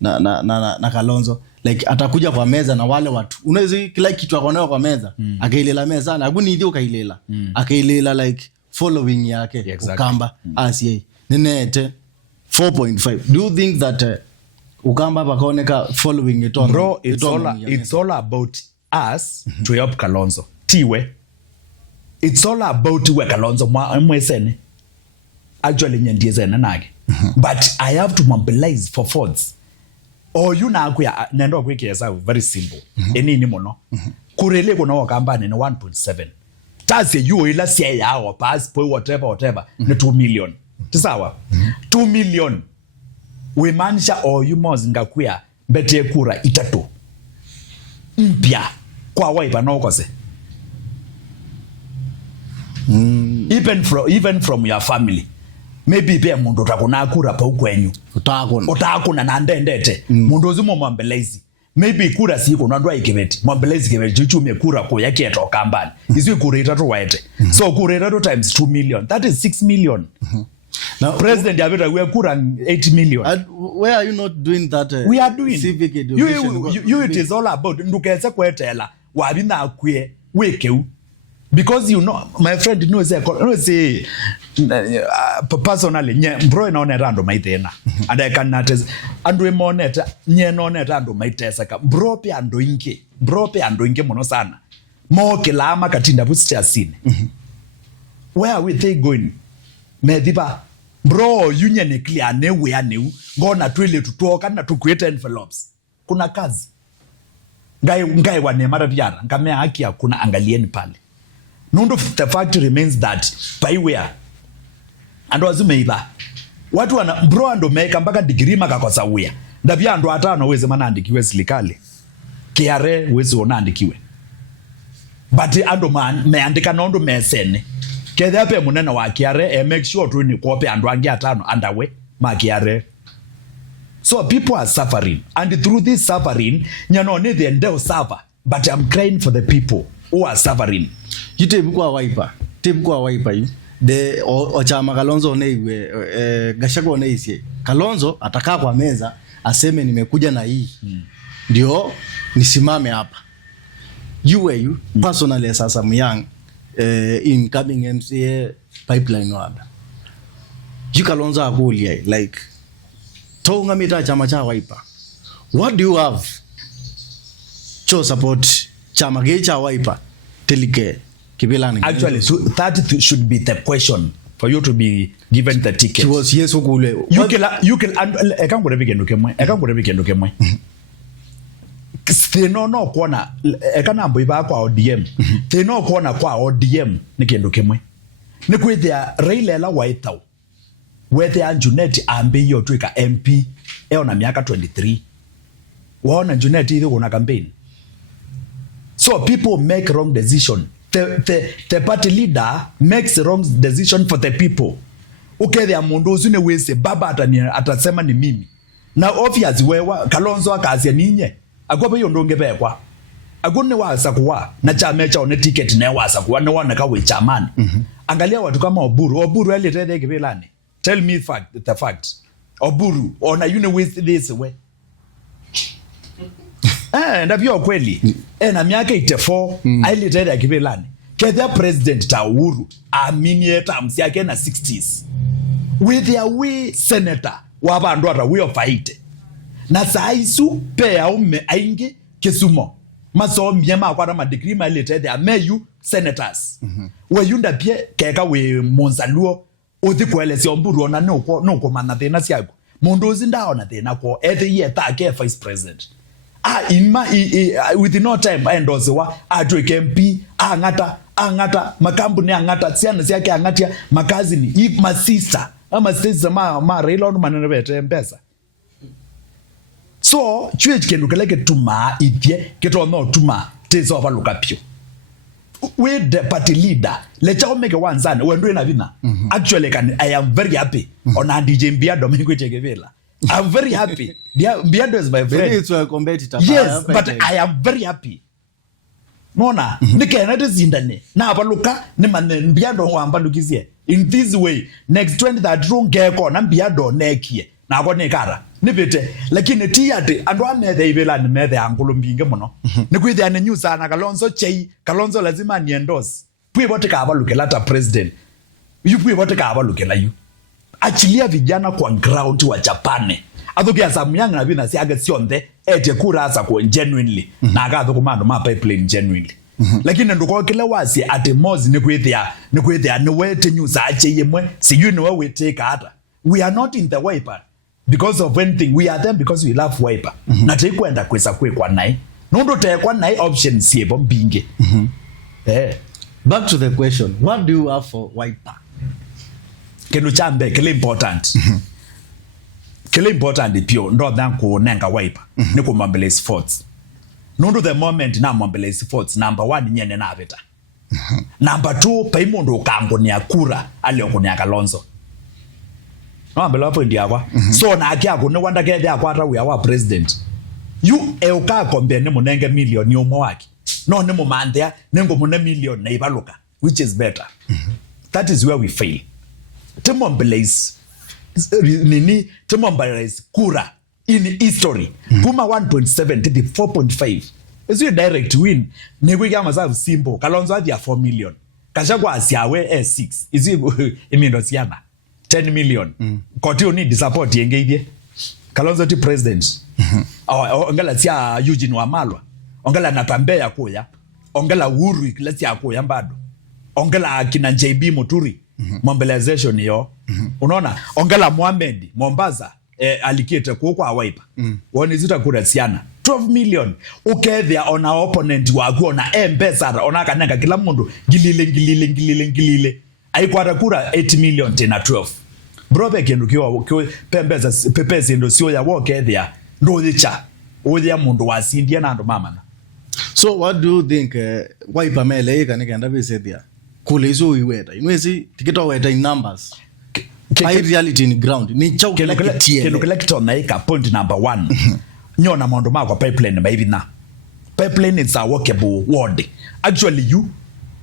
na Kalonzo like atakuja kwa meza na wale watu unaweza kila kitu akonao kwa meza akailela meza na hakuni ndio kailela akailela like following yake exactly. Ukamba ACA ninete 4.5 do you think that Ukamba bakoneka following it on bro it's all about us to help Kalonzo tiwe it's all about we Kalonzo mwesene actually nyendiezena nage but I have to mobilize for funds or you na akuya nendo kwikeza very simple enini mono kurele ko no kampani ni 1.7 tase you ila sia yao passport whatever ni 2 million tisawa 2 million we manisha or you must ngakuya bete kura itatu mpya kwa Wiper no kose even from your family maybe be mundu takuna kura pa ukwenyu utakuna na ndendete mundu uzimo mwambelezi maybe kura siko ndwa ikibeti mwambelezi kibeti chuchumye kura ko yake etoka mbali izwe kura itatu waete so kura itatu times 2 million that is 6 million now president yabeta we kura 8 million where are you not doing that we are doing civic education you it is all about ndukeze kwetela wabina akwe wekeu because you know my friend knows personally nye bro inaone rando maitena and I can attest andu moneta nye none rando maitesa ka bro pe ando inke mono sana mo kelama katinda bustia sine where are we they going mediba bro union ne clear ne we ane gona twele tutoka na to create envelopes kuna kazi ngai wane mara biara ngamea haki hakuna angalieni pale nondo the fact remains that bywhere ando azumeiba watu wana bro ando meka mpaka degree makakosa uya ndabia ando atano weze manandikiwe serikali kiare weze onandikiwe but ando man meandika nondo mesene kethe pe munene wa kiare make sure tu ni kope ando angi atano andawe makiare. So people are suffering, and through this suffering nyanone the endeo suffer, but I'm crying for the people who are suffering. Team kwa waipa yu de ochama Kalonzo neiwe Gachagua neisi Kalonzo atakaa kwa meza aseme nimekuja na hii ndio nisimame hapa you personally sasa myang incoming MCA pipeline wada you Kalonzo akulia like tonga mita chama cha waipa what do you have cho support chama cha waipa telike kibelani actually so that should be the question for you to be given the ticket. He was yes ukule you can ekangure bigendo kemwe Thino no kuona ekana mbo iba kwa ODM thino kuona kwa ODM ni kendo kemwe ni kwithia Raila la waitau whether Anjunet ambe yo twika MP na miaka 23 waona Anjunet hiyo kuna campaign. So people make wrong decision. The party leader makes the wrong decision for the people. Ukethia mundu uzune wese baba atasema ni mimi na obvious wewa Kalonzo akasia ninye agwa yo ndonge bekwa agunne wasa kuwa na chama cha one ticket na wasa kuwa na wana kawe chamani angalia watu kama Oburu alilete kibelani. Tell me the fact. Oburu ona you know with this way. Ndavyo kweli. Na miaka 84 alilete kibelani. Kedha president ta Uhuru aminie terms yake na 60s. With their way senator wabandu ata we of fight. Na saisu pe aume aingi Kisumo. Maso myema kwa ma degree ma alilete their mayu senators. We yunda pie keka we Monzaluo uthi kwelesi Oburu ona no mana thina siago mundu uzinda ona thina ko every year ta ke vice president within no time endose wa atweke MP angata makambuni angata siana siake angatia makazi ni if my sister ama sister ma Raila ono manene bete mpesa so church kenu keleke tuma ithie keto no tuma tezo avaluka pio we the party leader let you make one son when doing a actually I am very happy on DJ Mbiado Mingwechegevela. I'm very happy. Mbiado is my friend. It's a competitor. Yes, but I am very happy. Mona nike na zindane na abaluka ne man Mbiado ho ambalukizie in this way next 20 that room geko na Mbiado na ekie na agone kara nibete lakini tiyade ando amede ibela ni mede angulo mbinge mono nikwithia ne news ana Kalonzo lazima ni endorse pwe bote ka abaluke lata president pwe bote ka abaluke la you achilia vijana kwa ground wa Japane athukia samyanga na bina si agasionde ete kura asa kwa genuinely na agathu kumando ma pipeline genuinely lakini nduko kile wasi ate mozi nikwithia ni wete news ache yemwe si you know we take ata we are not in the way part because of anything we are them because we love wiper na tekwenda kwesa kwa nai nondo tekwa nai options yebo mbinge back to the question, what do you have for wiper? Kenu chambe kile important pio ndo than ko nenga wiper ni ko mobilize force nondo the moment na mobilize force number 1 nyene na aveta number 2 paimondo kango ni akura ale ko ni Kalonzo ambela hapo ndia kwa so na akia ko ne wanda ke dia kwa we our president you euka kombe ne munenge million yomo waki no ne mumandia ne ngo muna million na ibaluka which is better that is where we fail to mobilize kura in history kuma 1.7 to the 4.5 is a direct win ne kwe kama sa simple Kalonzo adia 4 million kashakwa asiawe 6 is imindo siana 10 million koti oni disappoint yengeidie Kalonzo ti president ongala tia Eugene Wamalwa ongala Natambea kuya ongala Uhuru ikileti akuya mbado ongala kina JB Muturi mobilization yo unaona ongala Mohamed Mombasa alikete kwa Wiper woni zitakura siana 12 million ukethia ona opponent waku ona M-Pesa ona kananga kila mundu gilile aikwata kura 8 million tena 12 brobe kendo kiwa pembeza pepesi ndo sio ya wokethia ndo thicha uthia mundu wasindia na ndo mama. So what do you think Wiper mele kanenda bisethia kule izo iweta inwezi tikito weta in numbers high reality in ground ni chau kendo collect on naika point number 1 nyona mondo mako pipeline maybe na pipeline is a workable word actually you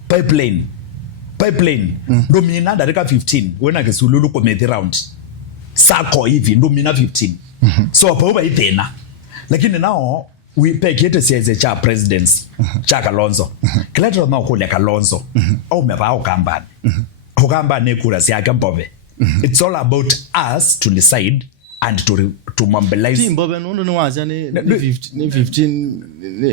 pipeline ndo mina dareka 15 wena kesululu committee round sako hivi ndo mina 15 so pa itena lakini nao we pekete size cha presidency cha Kalonzo kleto na ukule Kalonzo au meba ukambani ukambani kura siaka mbobe. It's all about us to decide and to mobilize. Timbo beno ndo wacha ni 15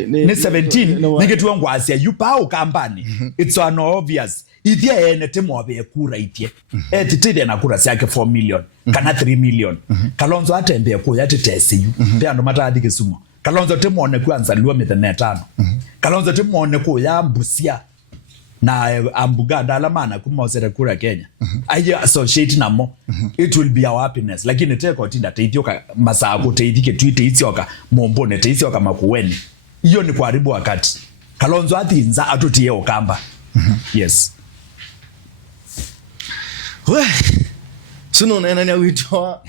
ni 17 ningetuwa ngwasia yupa ukambani. It's an obvious. Ithia ene temo abe kura itie. Titide na kura siake 4 million kana 3 million. Kalonzo atembe ko yate tese yu. Pe ando mata adike sumo. Kalonzo temo one kwanza luwa methane 5. Kalonzo temo one ko ya mbusia na ambuganda alamana kumosera kura Kenya. Aye associate namo. It will be our happiness. Lakini teko tinda teithioka masako teithike tweete itioka mombone teithioka makuweni. Iyo ni kuharibu wakati. Kalonzo athinza atutie okamba. Yes. We suno nena nya wito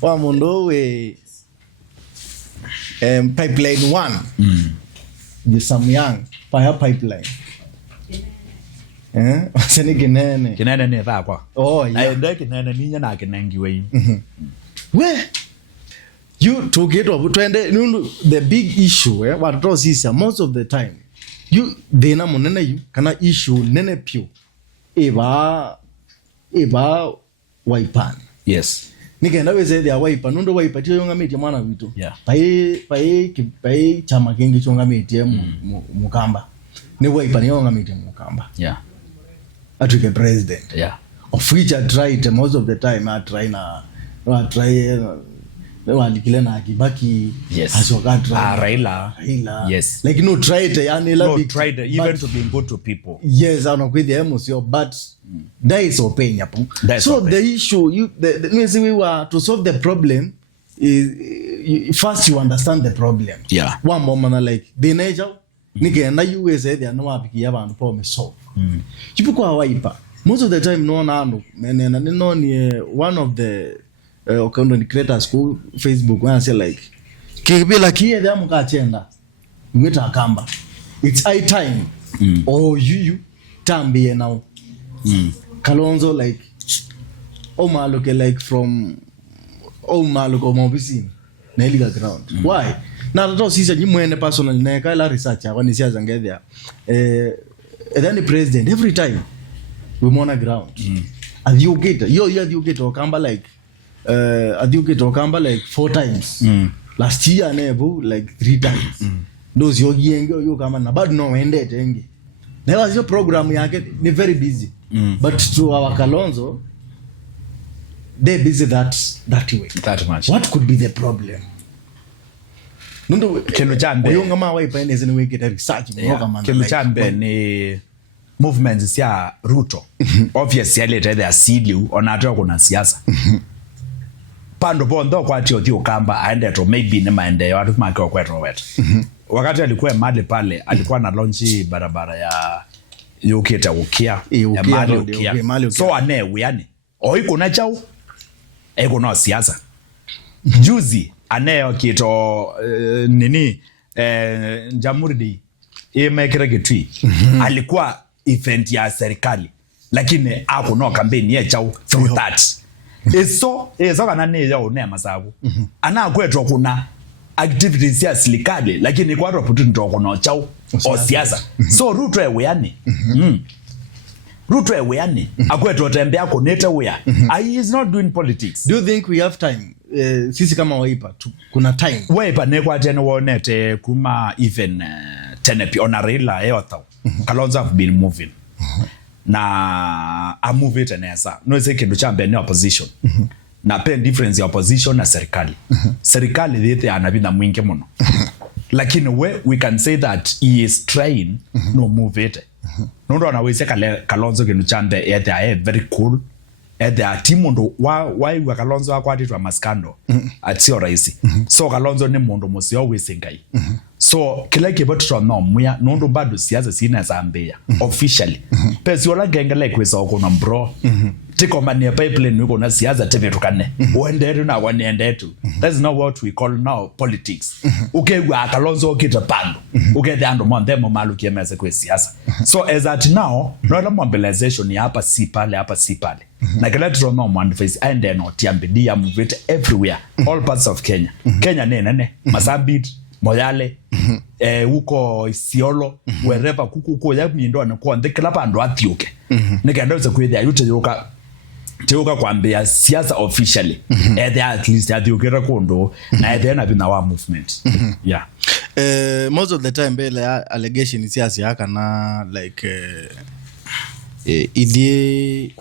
wa mondo we pipeline 1 the Samyang fire pipeline waseni kinene ni thakwa yeah ndio kinene ninya na kinengi we we you to get up twende the big issue what does is most of the time you dena monene you kana issue nene pio eba Wiper. Yes. Nikaenda weze ya Wiper ndo Wiper tio yonga meti mwana vitu. Yeah. Pai chama kingi chonga meti mukamba. Ni Wiper yonga meti mukamba. Yeah. Atuke president. Yeah. Of which I tried most of the time I try walikile na Kibaki. Yes. Asoka try. Raila. Yes. Like no tried yani la big tried even to be good to people. Yes, I know with the emotion but that is open yapo. So open. The issue the we were to solve the problem is first you understand the problem. Yeah. One moment like the nature nikaenda USA they no abiki abantu problem solve. Chipo kwa Wiper. Most of the time no nano no ni one of the content creators school Facebook when I say like kibila kiye them ka chenda. Ngeta kamba. It's high time. Oh you tambie now. Kalonzo like Omaloke like from Omaloke Mobisi na illegal ground. Why? Na ndo sisi nyimwene personal na kala research hapa ni siasa ngedha. Then the president every time we mona ground. Advocate advocate Okamba like advocate Okamba like 4 times. Last year never like 3 times. Those yo kama na bado no ende tenge. Na hiyo program yake ni very busy. But to our Kalonzo they busy that way. That much. What could be the problem? Nundo kelo chambe yonga ma Wiper ene zini weke research kama kelo chambe ni movements ya Ruto. Obviously ile the asili onatoa kuna siasa. Pando bondo kwa tio kamba aende to maybe ni maendeleo watu make kwetro wetu. Wakati alikuwa mali pale alikuwa na launch barabara ya yoketa ukia ya mali ukia. So ane wiani oiko na chao eko no siasa. Juzi ane kito nini Jamhuri imekira kitui alikuwa event ya serikali lakini ako no campaign ya chao through that. Eso kana ne ya one masabu ana kwetro kuna activities ya serikali lakini kwa opportunity wako chao o siasa so Ruto eweani Ruto eweani akwetu tembea koneta wea he is not doing politics. Do you think we have time sisi kama Wiper kuna time Wiper ne kwa tena wonete kuma even tenepi on a Raila eotho Kalonzo have been moving na a move it nesa no say kindu chambe ne opposition na pen difference ya opposition na serikali serikali dhite anabina mwingi muno lakini we can say that he is trying no move it no anaweza Kalonzo kindu chambe yete very cool the timundo why Kalonzo akwatitwa maskando atio raisi so Kalonzo ni mundo musio wesengai so kila kiboto no muya nondo bado siasa sina zambia officially pesi wala gengele kwesa okona bro tiko mania pipeline uko na siasa tevetukane uenderu na wanendetu that's not what we call now politics ukegwa Kalonzo okita pando ukethe ando mondemo malukie meze kwa siasa so as at now no mobilization ya hapa si pale na kila tunaona mwanface and then otiambidi ya move everywhere all parts of Kenya Kenya nene Masabit Moyale huko Isiolo wherever kuko ya mindo na kwa ndekela pando atioke nikenda uze kwethia yute teuka kwambia siasa officially at least atioke kondo na then abina wa movement yeah most of the time bele allegation siasa yaka na like idie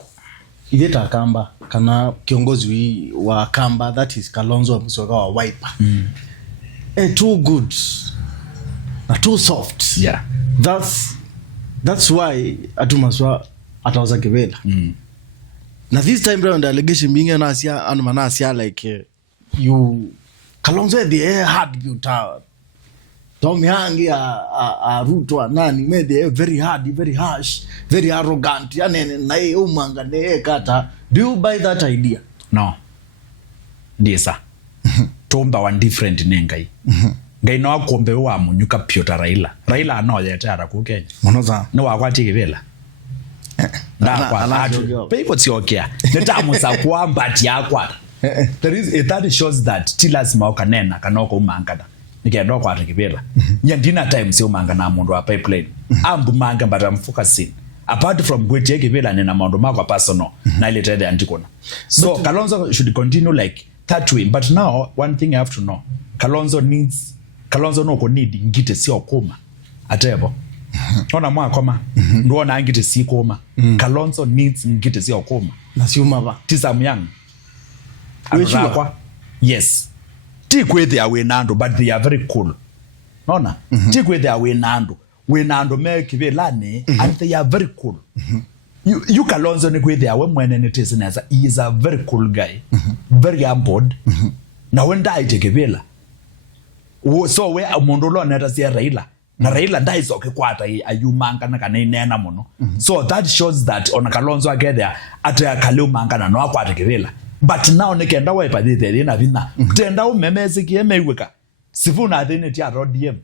takamba kana kiongozi wa kamba that is Kalonzo msoga wa Wiper too good na too soft yeah that's why atumaswa ataweza kivela na this time round the allegation being anasia like you Kalonzo the hard you tower Tom Hangi a Ruto nani made very hard, very harsh, very arrogant. Yani na umanga ne kata. Do you buy that idea? No. Ndisa. Tomba one different nengai. Ngai no akombe wa munyuka piota Raila no yete ara ku Kenya. Monoza. No wakwati kivela. Na kwa atu. People siokia. Netamu sa kwamba ti akwata. There is that shows that tilas mauka nena kanoko umangada. Nikendo kwa atakibela nyandina time sio manga na mundu wa pipeline ambu manga but I'm focusing apart from gweti yekibela nina mundu mako personal na ile tede antikona so but, Kalonzo should continue like that way but now one thing I have to know Kalonzo no ko need ngite sio koma atebo ona mwa koma nduona ngite si koma Kalonzo needs ngite sio koma na si umaba tisa myang kwa yes Take with their way nando, but they are very cool. Nona, take with their way nando. We nando make velane, and they are very cool. You Kalonzo ni with their when it is he is a very cool guy, very ample. Now when die take vela. So we a mondolo neta si Raila. Na Raila dies okay kwata ayu manga na kanena mono. So that shows that on Kalonzo get there at a Kalu manga na no kwata vela. But now nikenda Wiper the na vina tenda umemezi kiemeweka sifuna athene ti arodiem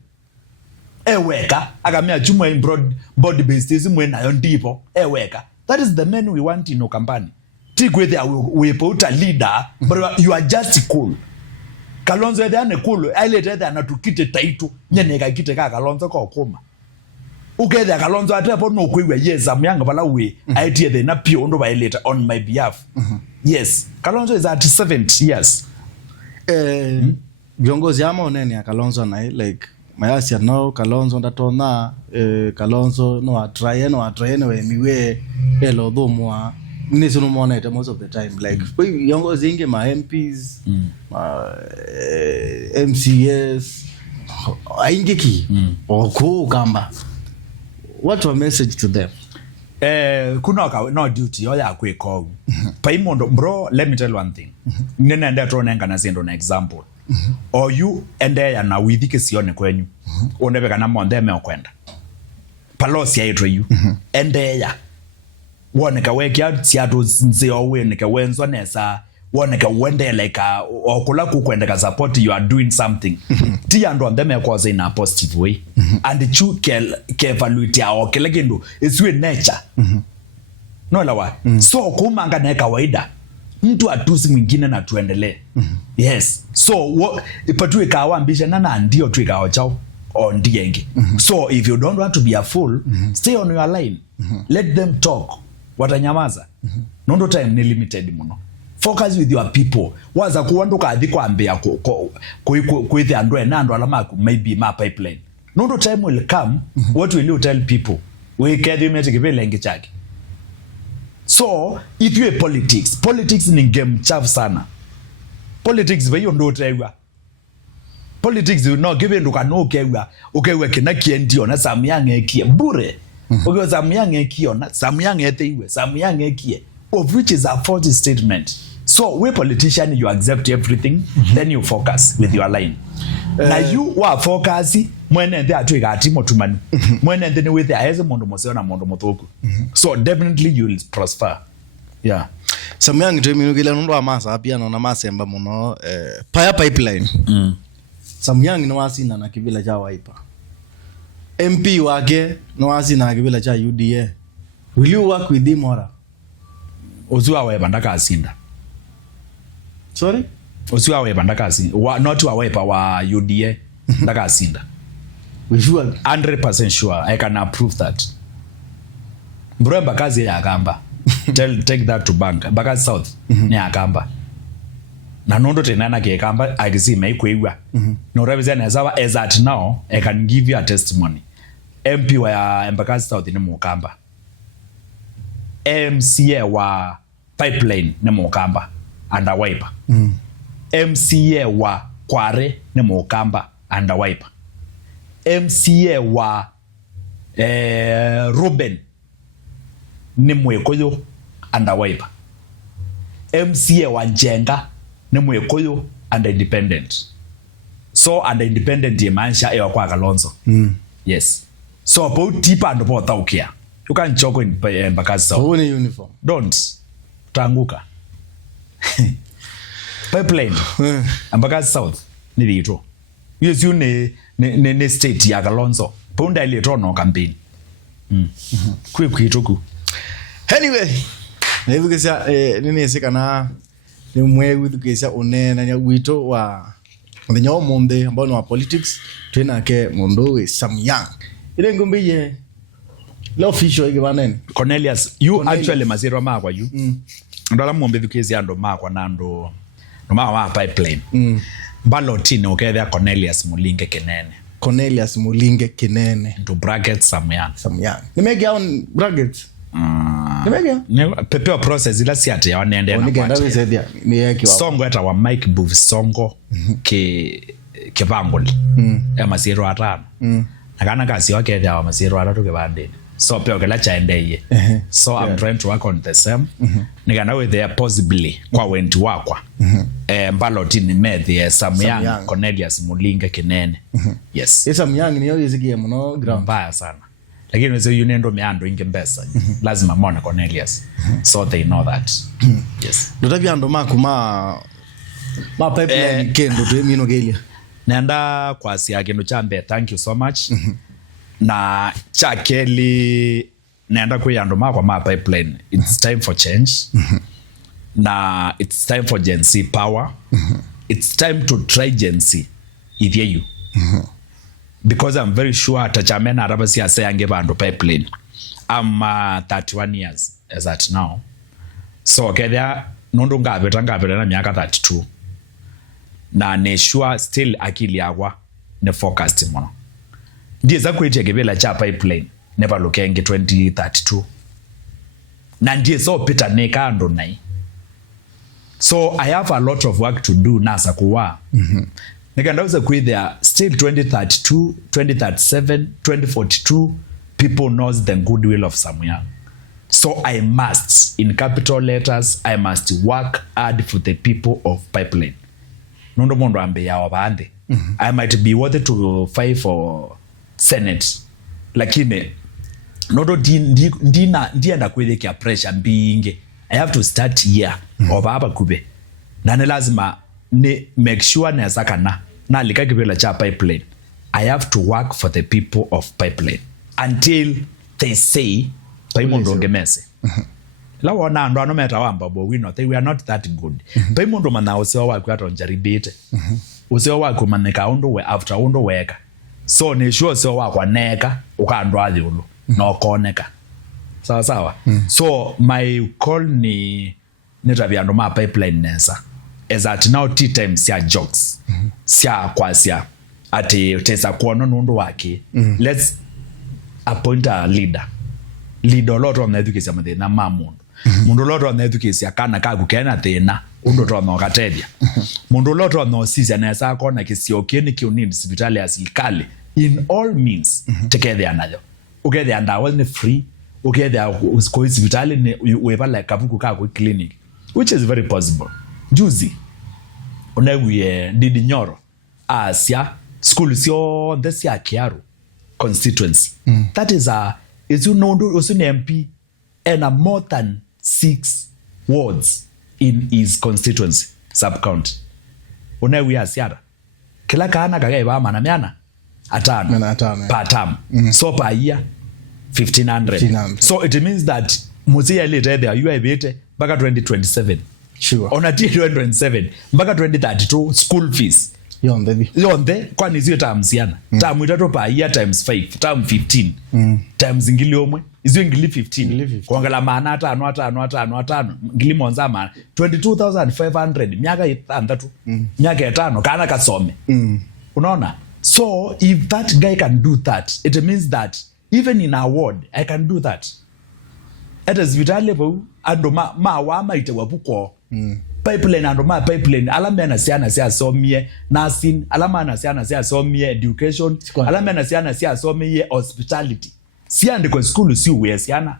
eweka akamia chuma in broad body based mwe nayo ndipo eweka that is the men we want in Okambani tikwe there we put a leader but you are just cool Kalonzo the ane cool ile tete anatukite taitu nyeneka kite ka Kalonzo ko koma ukethe Kalonzo atepo no kwigwa yes amyanga bala we aitie the na pio ndo violate on my behalf yes Kalonzo is at 70 years viongozi ama onene ya Kalonzo na like mayasi no Kalonzo ndatona Kalonzo no atraye we miwe elo dhumwa nisi no monete most of the time like viongozi inge ma MPs MCS aingeki oko kamba what a message to them kunoka no duty oya kweko paimondo bro let me tell you one thing nene nda tronenga na zendo na example or you ende ya na withike sione kwenyu onebe kana monde me okwenda palosi aitwe you ende ya woneka wekia tiato nze owe neka wenzo nesa woneka wende like okula kukwenda ka support you are doing something ti ando on them e cause in a positive way and chu ke evaluate our kelekendo is we nature no lawa so kumanga na kawaida mtu atusi mwingine na tuendelee. Yes, so ipatu ikawa ambition na ndio tu ikawa chao on dienge. So if you don't want to be a fool, stay on your line. Let them talk. Watanyamaza. Nondo time ni limited muno. Focus with your people. Waza kuwandu kathi kwa ambia kuithi andwe nando alama maybe ma pipeline. Nondo time will come. What will you tell people? We kethi umete kipele lengi chaki. So, if you politics ni game chafu sana. Politics veyo ndo trewa. Politics no give nduka no ukewe kina kiendio na samyange kie bure. Ukewe samyange kio na samyange teiwe samyange kie, of which is a false statement. So we politician, you accept everything, then you focus with your line. Na you wa focus mwene nde atuika atimo tumani. Mwene nde ni with the heze mondo moseo na mondo motoku. So definitely you will prosper. Yeah. Samyange tuiminu kila nundu wa masa apia na masemba muno paya pipeline. Samyange no asina na kibila cha Wiper. MP wake no asina na kibila cha UDA. Will you work with him ora? Ozuwa Wiper ndaka asinda. Sorry? Ozuwa Wiper ndaka asinda. Not wa Wiper wa UDA ndaka asinda. We sure? 100% sure. I can approve that. Mbro Mbakazi ya Agamba. Take that to bank. Mbakazi South ni Agamba. Na nondo tenana ke Agamba agisi meikwewa. No represent as at now, I can give you a testimony. MP wa Mbakazi South ni Mukamba. MCA wa Pipeline ni Mukamba under Wiper. MCA wa Kware ni Mukamba under Wiper. MCA wa Ruben ni Mwekoyo under Wiper. MCA wa Njenga ni Mwekoyo under Independent. So under Independent yemansha ewa kwa Kalonzo. Yes. So about tipa ando po taukia. You can't choke in Mbakazi South. Huni uniform. Don't. Tanguka. Pipeline. Mbakazi South ni dito. Yes, you ne state ya Kalonzo. Punda ili tono campaign. Kuituku. Anyway, na hivi kesa nini sekana ni mwewe kesa onena nya wito wa nyo monde ambao wa politics tena ke mondo we Samyang. Ile ngombe ye la official ikibanene. Cornelius, you actually maziro makwa you. Ndala mombe dukezi ando makwa nando no ma pipeline. Balotine okethia Cornelius Mulinge Kenene. Cornelius Mulinge Kenene. To bracket Samyang. Nimege on brackets. Nimege. Prepare process ila si ate wanende na kwa. Ni yake wa. Songo eta wa Mike Buv Songo ke bangol. Ya masiro atano. Nakana kasi wake ya wa masiro atatu ke bande. So peo kela chaendeye. So I'm trying to work on the same. Nigana we there possibly kwa wenti wakwa. Mbalotini methi Samyang Cornelius Mulinge Kenene. Yes. Samyang ni yo yisikie muno ground. Mbaya sana. Lakini wezo yunendo meando inge mbesa. Lazima mona Cornelius. So they know that. Yes. Dotavi ando ma pipeline kendo tu mino gelia. Nenda kwa siya kendo chambe. Thank you so much. Na chakeli nenda kuyando kwa pipeline. It's time for change. Na it's time for Gen Z power. It's time to try Gen Z if you. Because I'm very sure tachamena arabasi asayange bando pipeline. I'm 31 years as at now. So there nondo ngabe na miaka 32. Na ne sure still akili agwa ne focused mono. Ndiye za kwete gebela cha pipeline never lukenge 2032. Na ndiye so Peter neka ando nai. So I have a lot of work to do nasa kuwa. Nikandaweza there still 2032, 2037, 2042 people knows the goodwill of Samyang. So I must, in capital letters, I must work hard for the people of Pipeline. Nondo mondo ambe ya wabande. I might be worthy to fight for Senate. Lakini nondo ndienda kwele kia pressure mbinge. I have to start here. Oba hapa kube. Nane lazima ne make sure na zakana na lika kibela cha Pipeline. I have to work for the people of Pipeline until they say paimondo ngemese. la wona andu ano meta wamba bo we know they were not that good pe mundu mana usio wa kwa tonjaribite usio wa kumaneka undu we after undu weka so ni sure sio wa kwa neka ukandwa athulu no koneka sawa so my call ni tabia ndo ma pipeline nesa is at now tea time sia jokes sia kwasia ati tesa kuona nundu wake let's appoint a leader lot on education made na mamundu mundu lot on education kana ka gukena thina undu to no gatedia mundu lot on no sisi na sa kona kisio kini kiuni hospitali ya serikali in all means together another okay and I wasn't free okay there was go hospitali ni we like kabuku ka go clinic which is very possible juzi unawe didi nyoro asia school sio ndesi ya Kiaru constituency that is is an MP and a more than 6 wards in his constituency sub-county. Unawe asiara. Kila kaana kagaiba manamiana atano per term. So per year 1500. So it means that muzia lete there you have mpaka 2027. Sure. On a 2027 mpaka 2032 school fees. Yonde kwani zio terms yana. Term itatu per year times 5, term 15. Times ngili omwe. Izio ngili 15. Kuangala maana atano. Ngili monza maana 22,500 miaka 3 miaka 5 kana kasome. Unaona? So if that guy can do that, it means that even in our ward I can do that. At a vital level ando ma wa maite wapuko. Pipeline and my pipeline alamena siana sia somie nursing alamana siana sia somie education alamena siana sia somie hospitality siande kwa school si we siana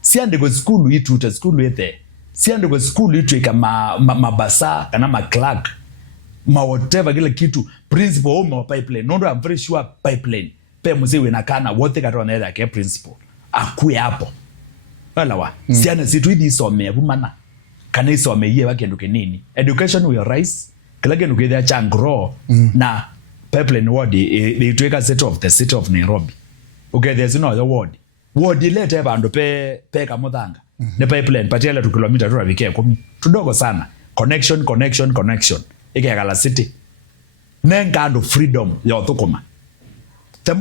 siande kwa school itu ta school ete siande kwa school itu kama mabasa kana ma clerk ma whatever kila kitu principal home pipeline no I'm very sure pipeline pe mzee na kana wote katona either ke principal akue hapo wala wa siana situ idi somie bumana kana isome yeye wakenduke nini education will rise kila kenduke there can grow na pipeline ward itweka set of the city of Nairobi okay there's no other ward ilete bando pe kamuthanga ne pipeline patiala 2 kilomita tu abike 10 tudogo sana connection ikekala city nengando freedom ya thukuma the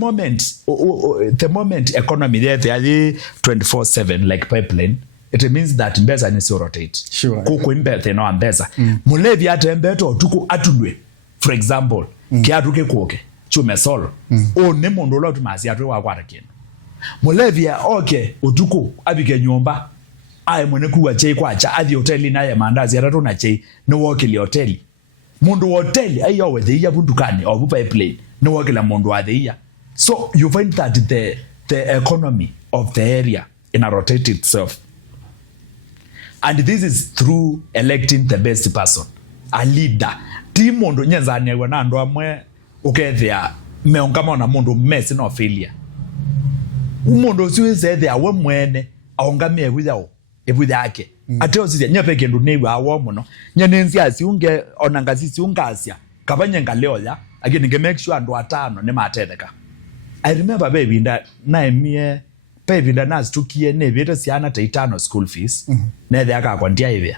moment economy there 24/7 like pipeline it means that mbeza ni so rotate sure kuko imbethe no ambeza mulevi atembeto tuku atudwe for example kiatuke kuoke chume solo o ne mondo lo tumasi atwe wa kwara kino mulevi okay utuku abike nyumba ai mwene kuwa chei kwacha athi hoteli naye mandazi atatu na chei no wokili hoteli mundu hoteli ayo wethe ya bundukane obu pipeline no wokila mundu atheia so you find that the economy of the area in a rotate itself. And this is through electing the best person, a leader. Timondo nyenza newe na ndo amwe ukethia meongama na mundu mess no failure. Umondo siweze there we mwene aongamie withao ebuthe ake. Ateo sisi nyepeke ndu newe awo muno. Nyenenzi asiunge onangazisi ungasia. Kabanye ngaleo ya again nge make sure ndo 5 ne matetheka. I remember baby that na emie baby that nas tukie ne vita siana ta 5 school fees ne the aka kwandia hivi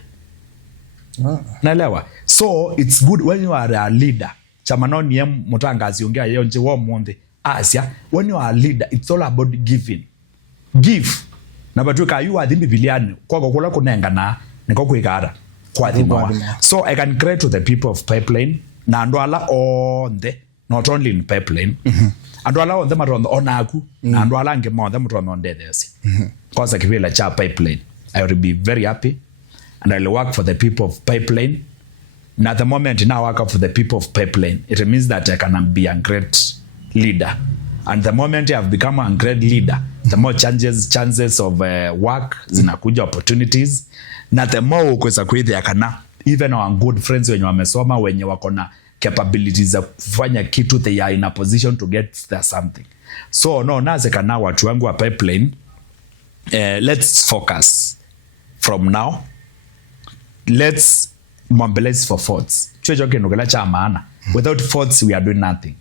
naelewa so it's good when you are a leader chamano nie mutangazi ongea yeye nje wo monde asia when you are a leader it's all about giving give na batuka you are the bibiliani kwa kula kunenga na niko kuikara kwa thimo so I can create to the people of pipeline na ndwala on the not only in pipeline andwala on them onaku na andwala nge mo them on deaths cause kivela cha pipeline I will be very happy and I will work for the people of pipeline and at the moment now I work for the people of pipeline it means that I can be a great leader and the moment I have become a great leader the more chances of work zinakuja opportunities na the more ukweza kuithia kana even our good friends wenye wamesoma wenye wako na capabilities za kufanya kitu they are in a position to get there something so no nazeka na watu wangu wa pipeline let's focus from now let's mobilize for forts chocho kinogela cha maana without forts we are doing nothing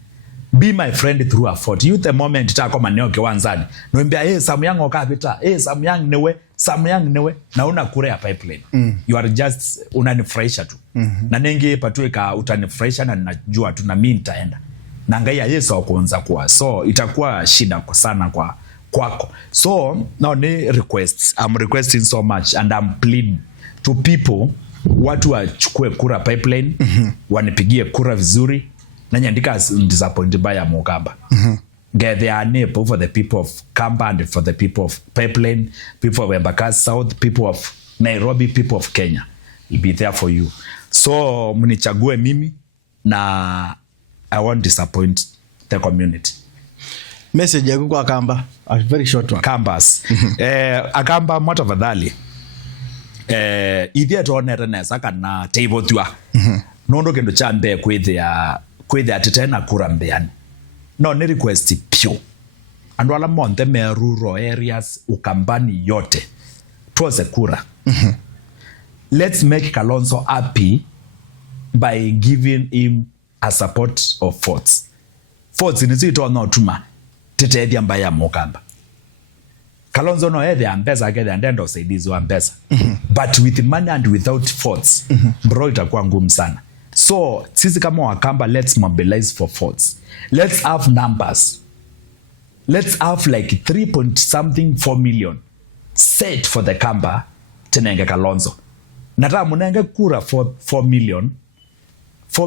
be my friend through a fault. You the moment tako maneo kiwanzani. Nwembia, Samyang okapita. Samyang newe. Na una kure ya pipeline. You are just, unanifurahisha tu. Na nengi patuika utanifurahisha na najua tu na mimi nitaenda. Na ngaya Yesu wakuanza kuwa. So itakuwa shida kwa sana kwako. So now ni requests. I'm requesting so much and I'm pleading to people watu wachukue kura pipeline, wanipigie kura vizuri. Na nyandika disappointed by Mukamba. Get their name for the people of Kamba and for the people of Pipeline, people of Embakasi South, people of Nairobi, people of Kenya. Will be there for you. So mnichague mimi na I won't disappoint the community. Message ya kwa Kamba, a very short one. Kambas. Akamba mwata vadhali. Idhia tuonere nesa kana table tua. Nondo kendo chambe kwethe atitena kura mbeani. No ni request pio. And wala monte me rural areas Ukambani yote. Tuose kura. Let's make Kalonzo happy by giving him a support of votes. Votes nizi ito no tuma. Tete edhi ambaya Mukamba. Kalonzo no edhi ambeza agedhi and end of saidizi wa ambeza. But with money and without votes, bro itakuwa ngumu sana. So, sisi kama Wakamba, let's mobilize for votes. Let's have numbers. Let's have like 3.4 million set for the Kamba tenenge Kalonzo. Nata munenge kura for 4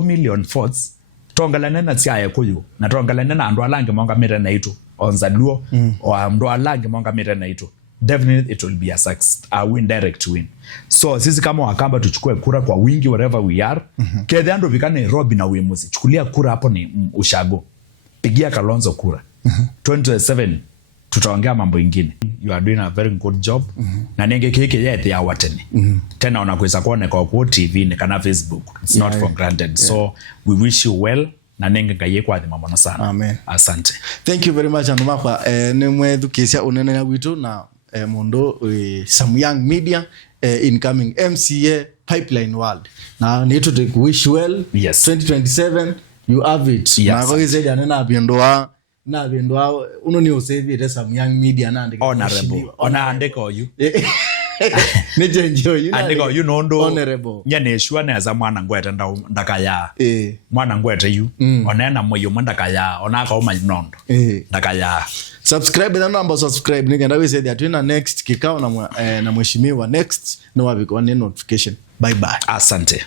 million votes. Tuongalane na siya kuyu. Na tuongalane na andu alange monga mire na ito. Onzaduo. O andu alange monga mire na ito. Definitely it will be a win, direct win. So sisi kama Wakamba tuchukue kura kwa wingi wherever we are. Kedhi ando vika Nairobi na Uemuzi. Chukulia kura hapo ni ushago. Pigia Kalonzo kura. 2027 tutaongea mambo ingine. You are doing a very good job. Na nenge kike yete ya wateni. Tena unakweza kuone kwa TV ni kana Facebook. It's not for granted. So we wish you well. Na nenge ngaye kwa dhima mwana sana. Amen. Asante. Thank you very much Andumapa. Nemwe dukisia unene ya witu na Mondo Samyang Media incoming MCA Pipeline World. Na need to wish well. Yes. 2027 you have it. Yes. Na kwa hizi na biendoa uno ni osevi ite Samyang Media na andika honorable. Ona andika oyu. Nije enjoy andika you nondo honorable. Nyane shua na za mwana ngwete ndaka ya. Mwana ngwete yu. Onena moyo ndaka ya. Onaka oma nondo. Ndaka ya. Subscribe na namba subscribe nigenda we say that na next kikao na mheshimiwa next no wabiko one notification. Bye bye. Asante.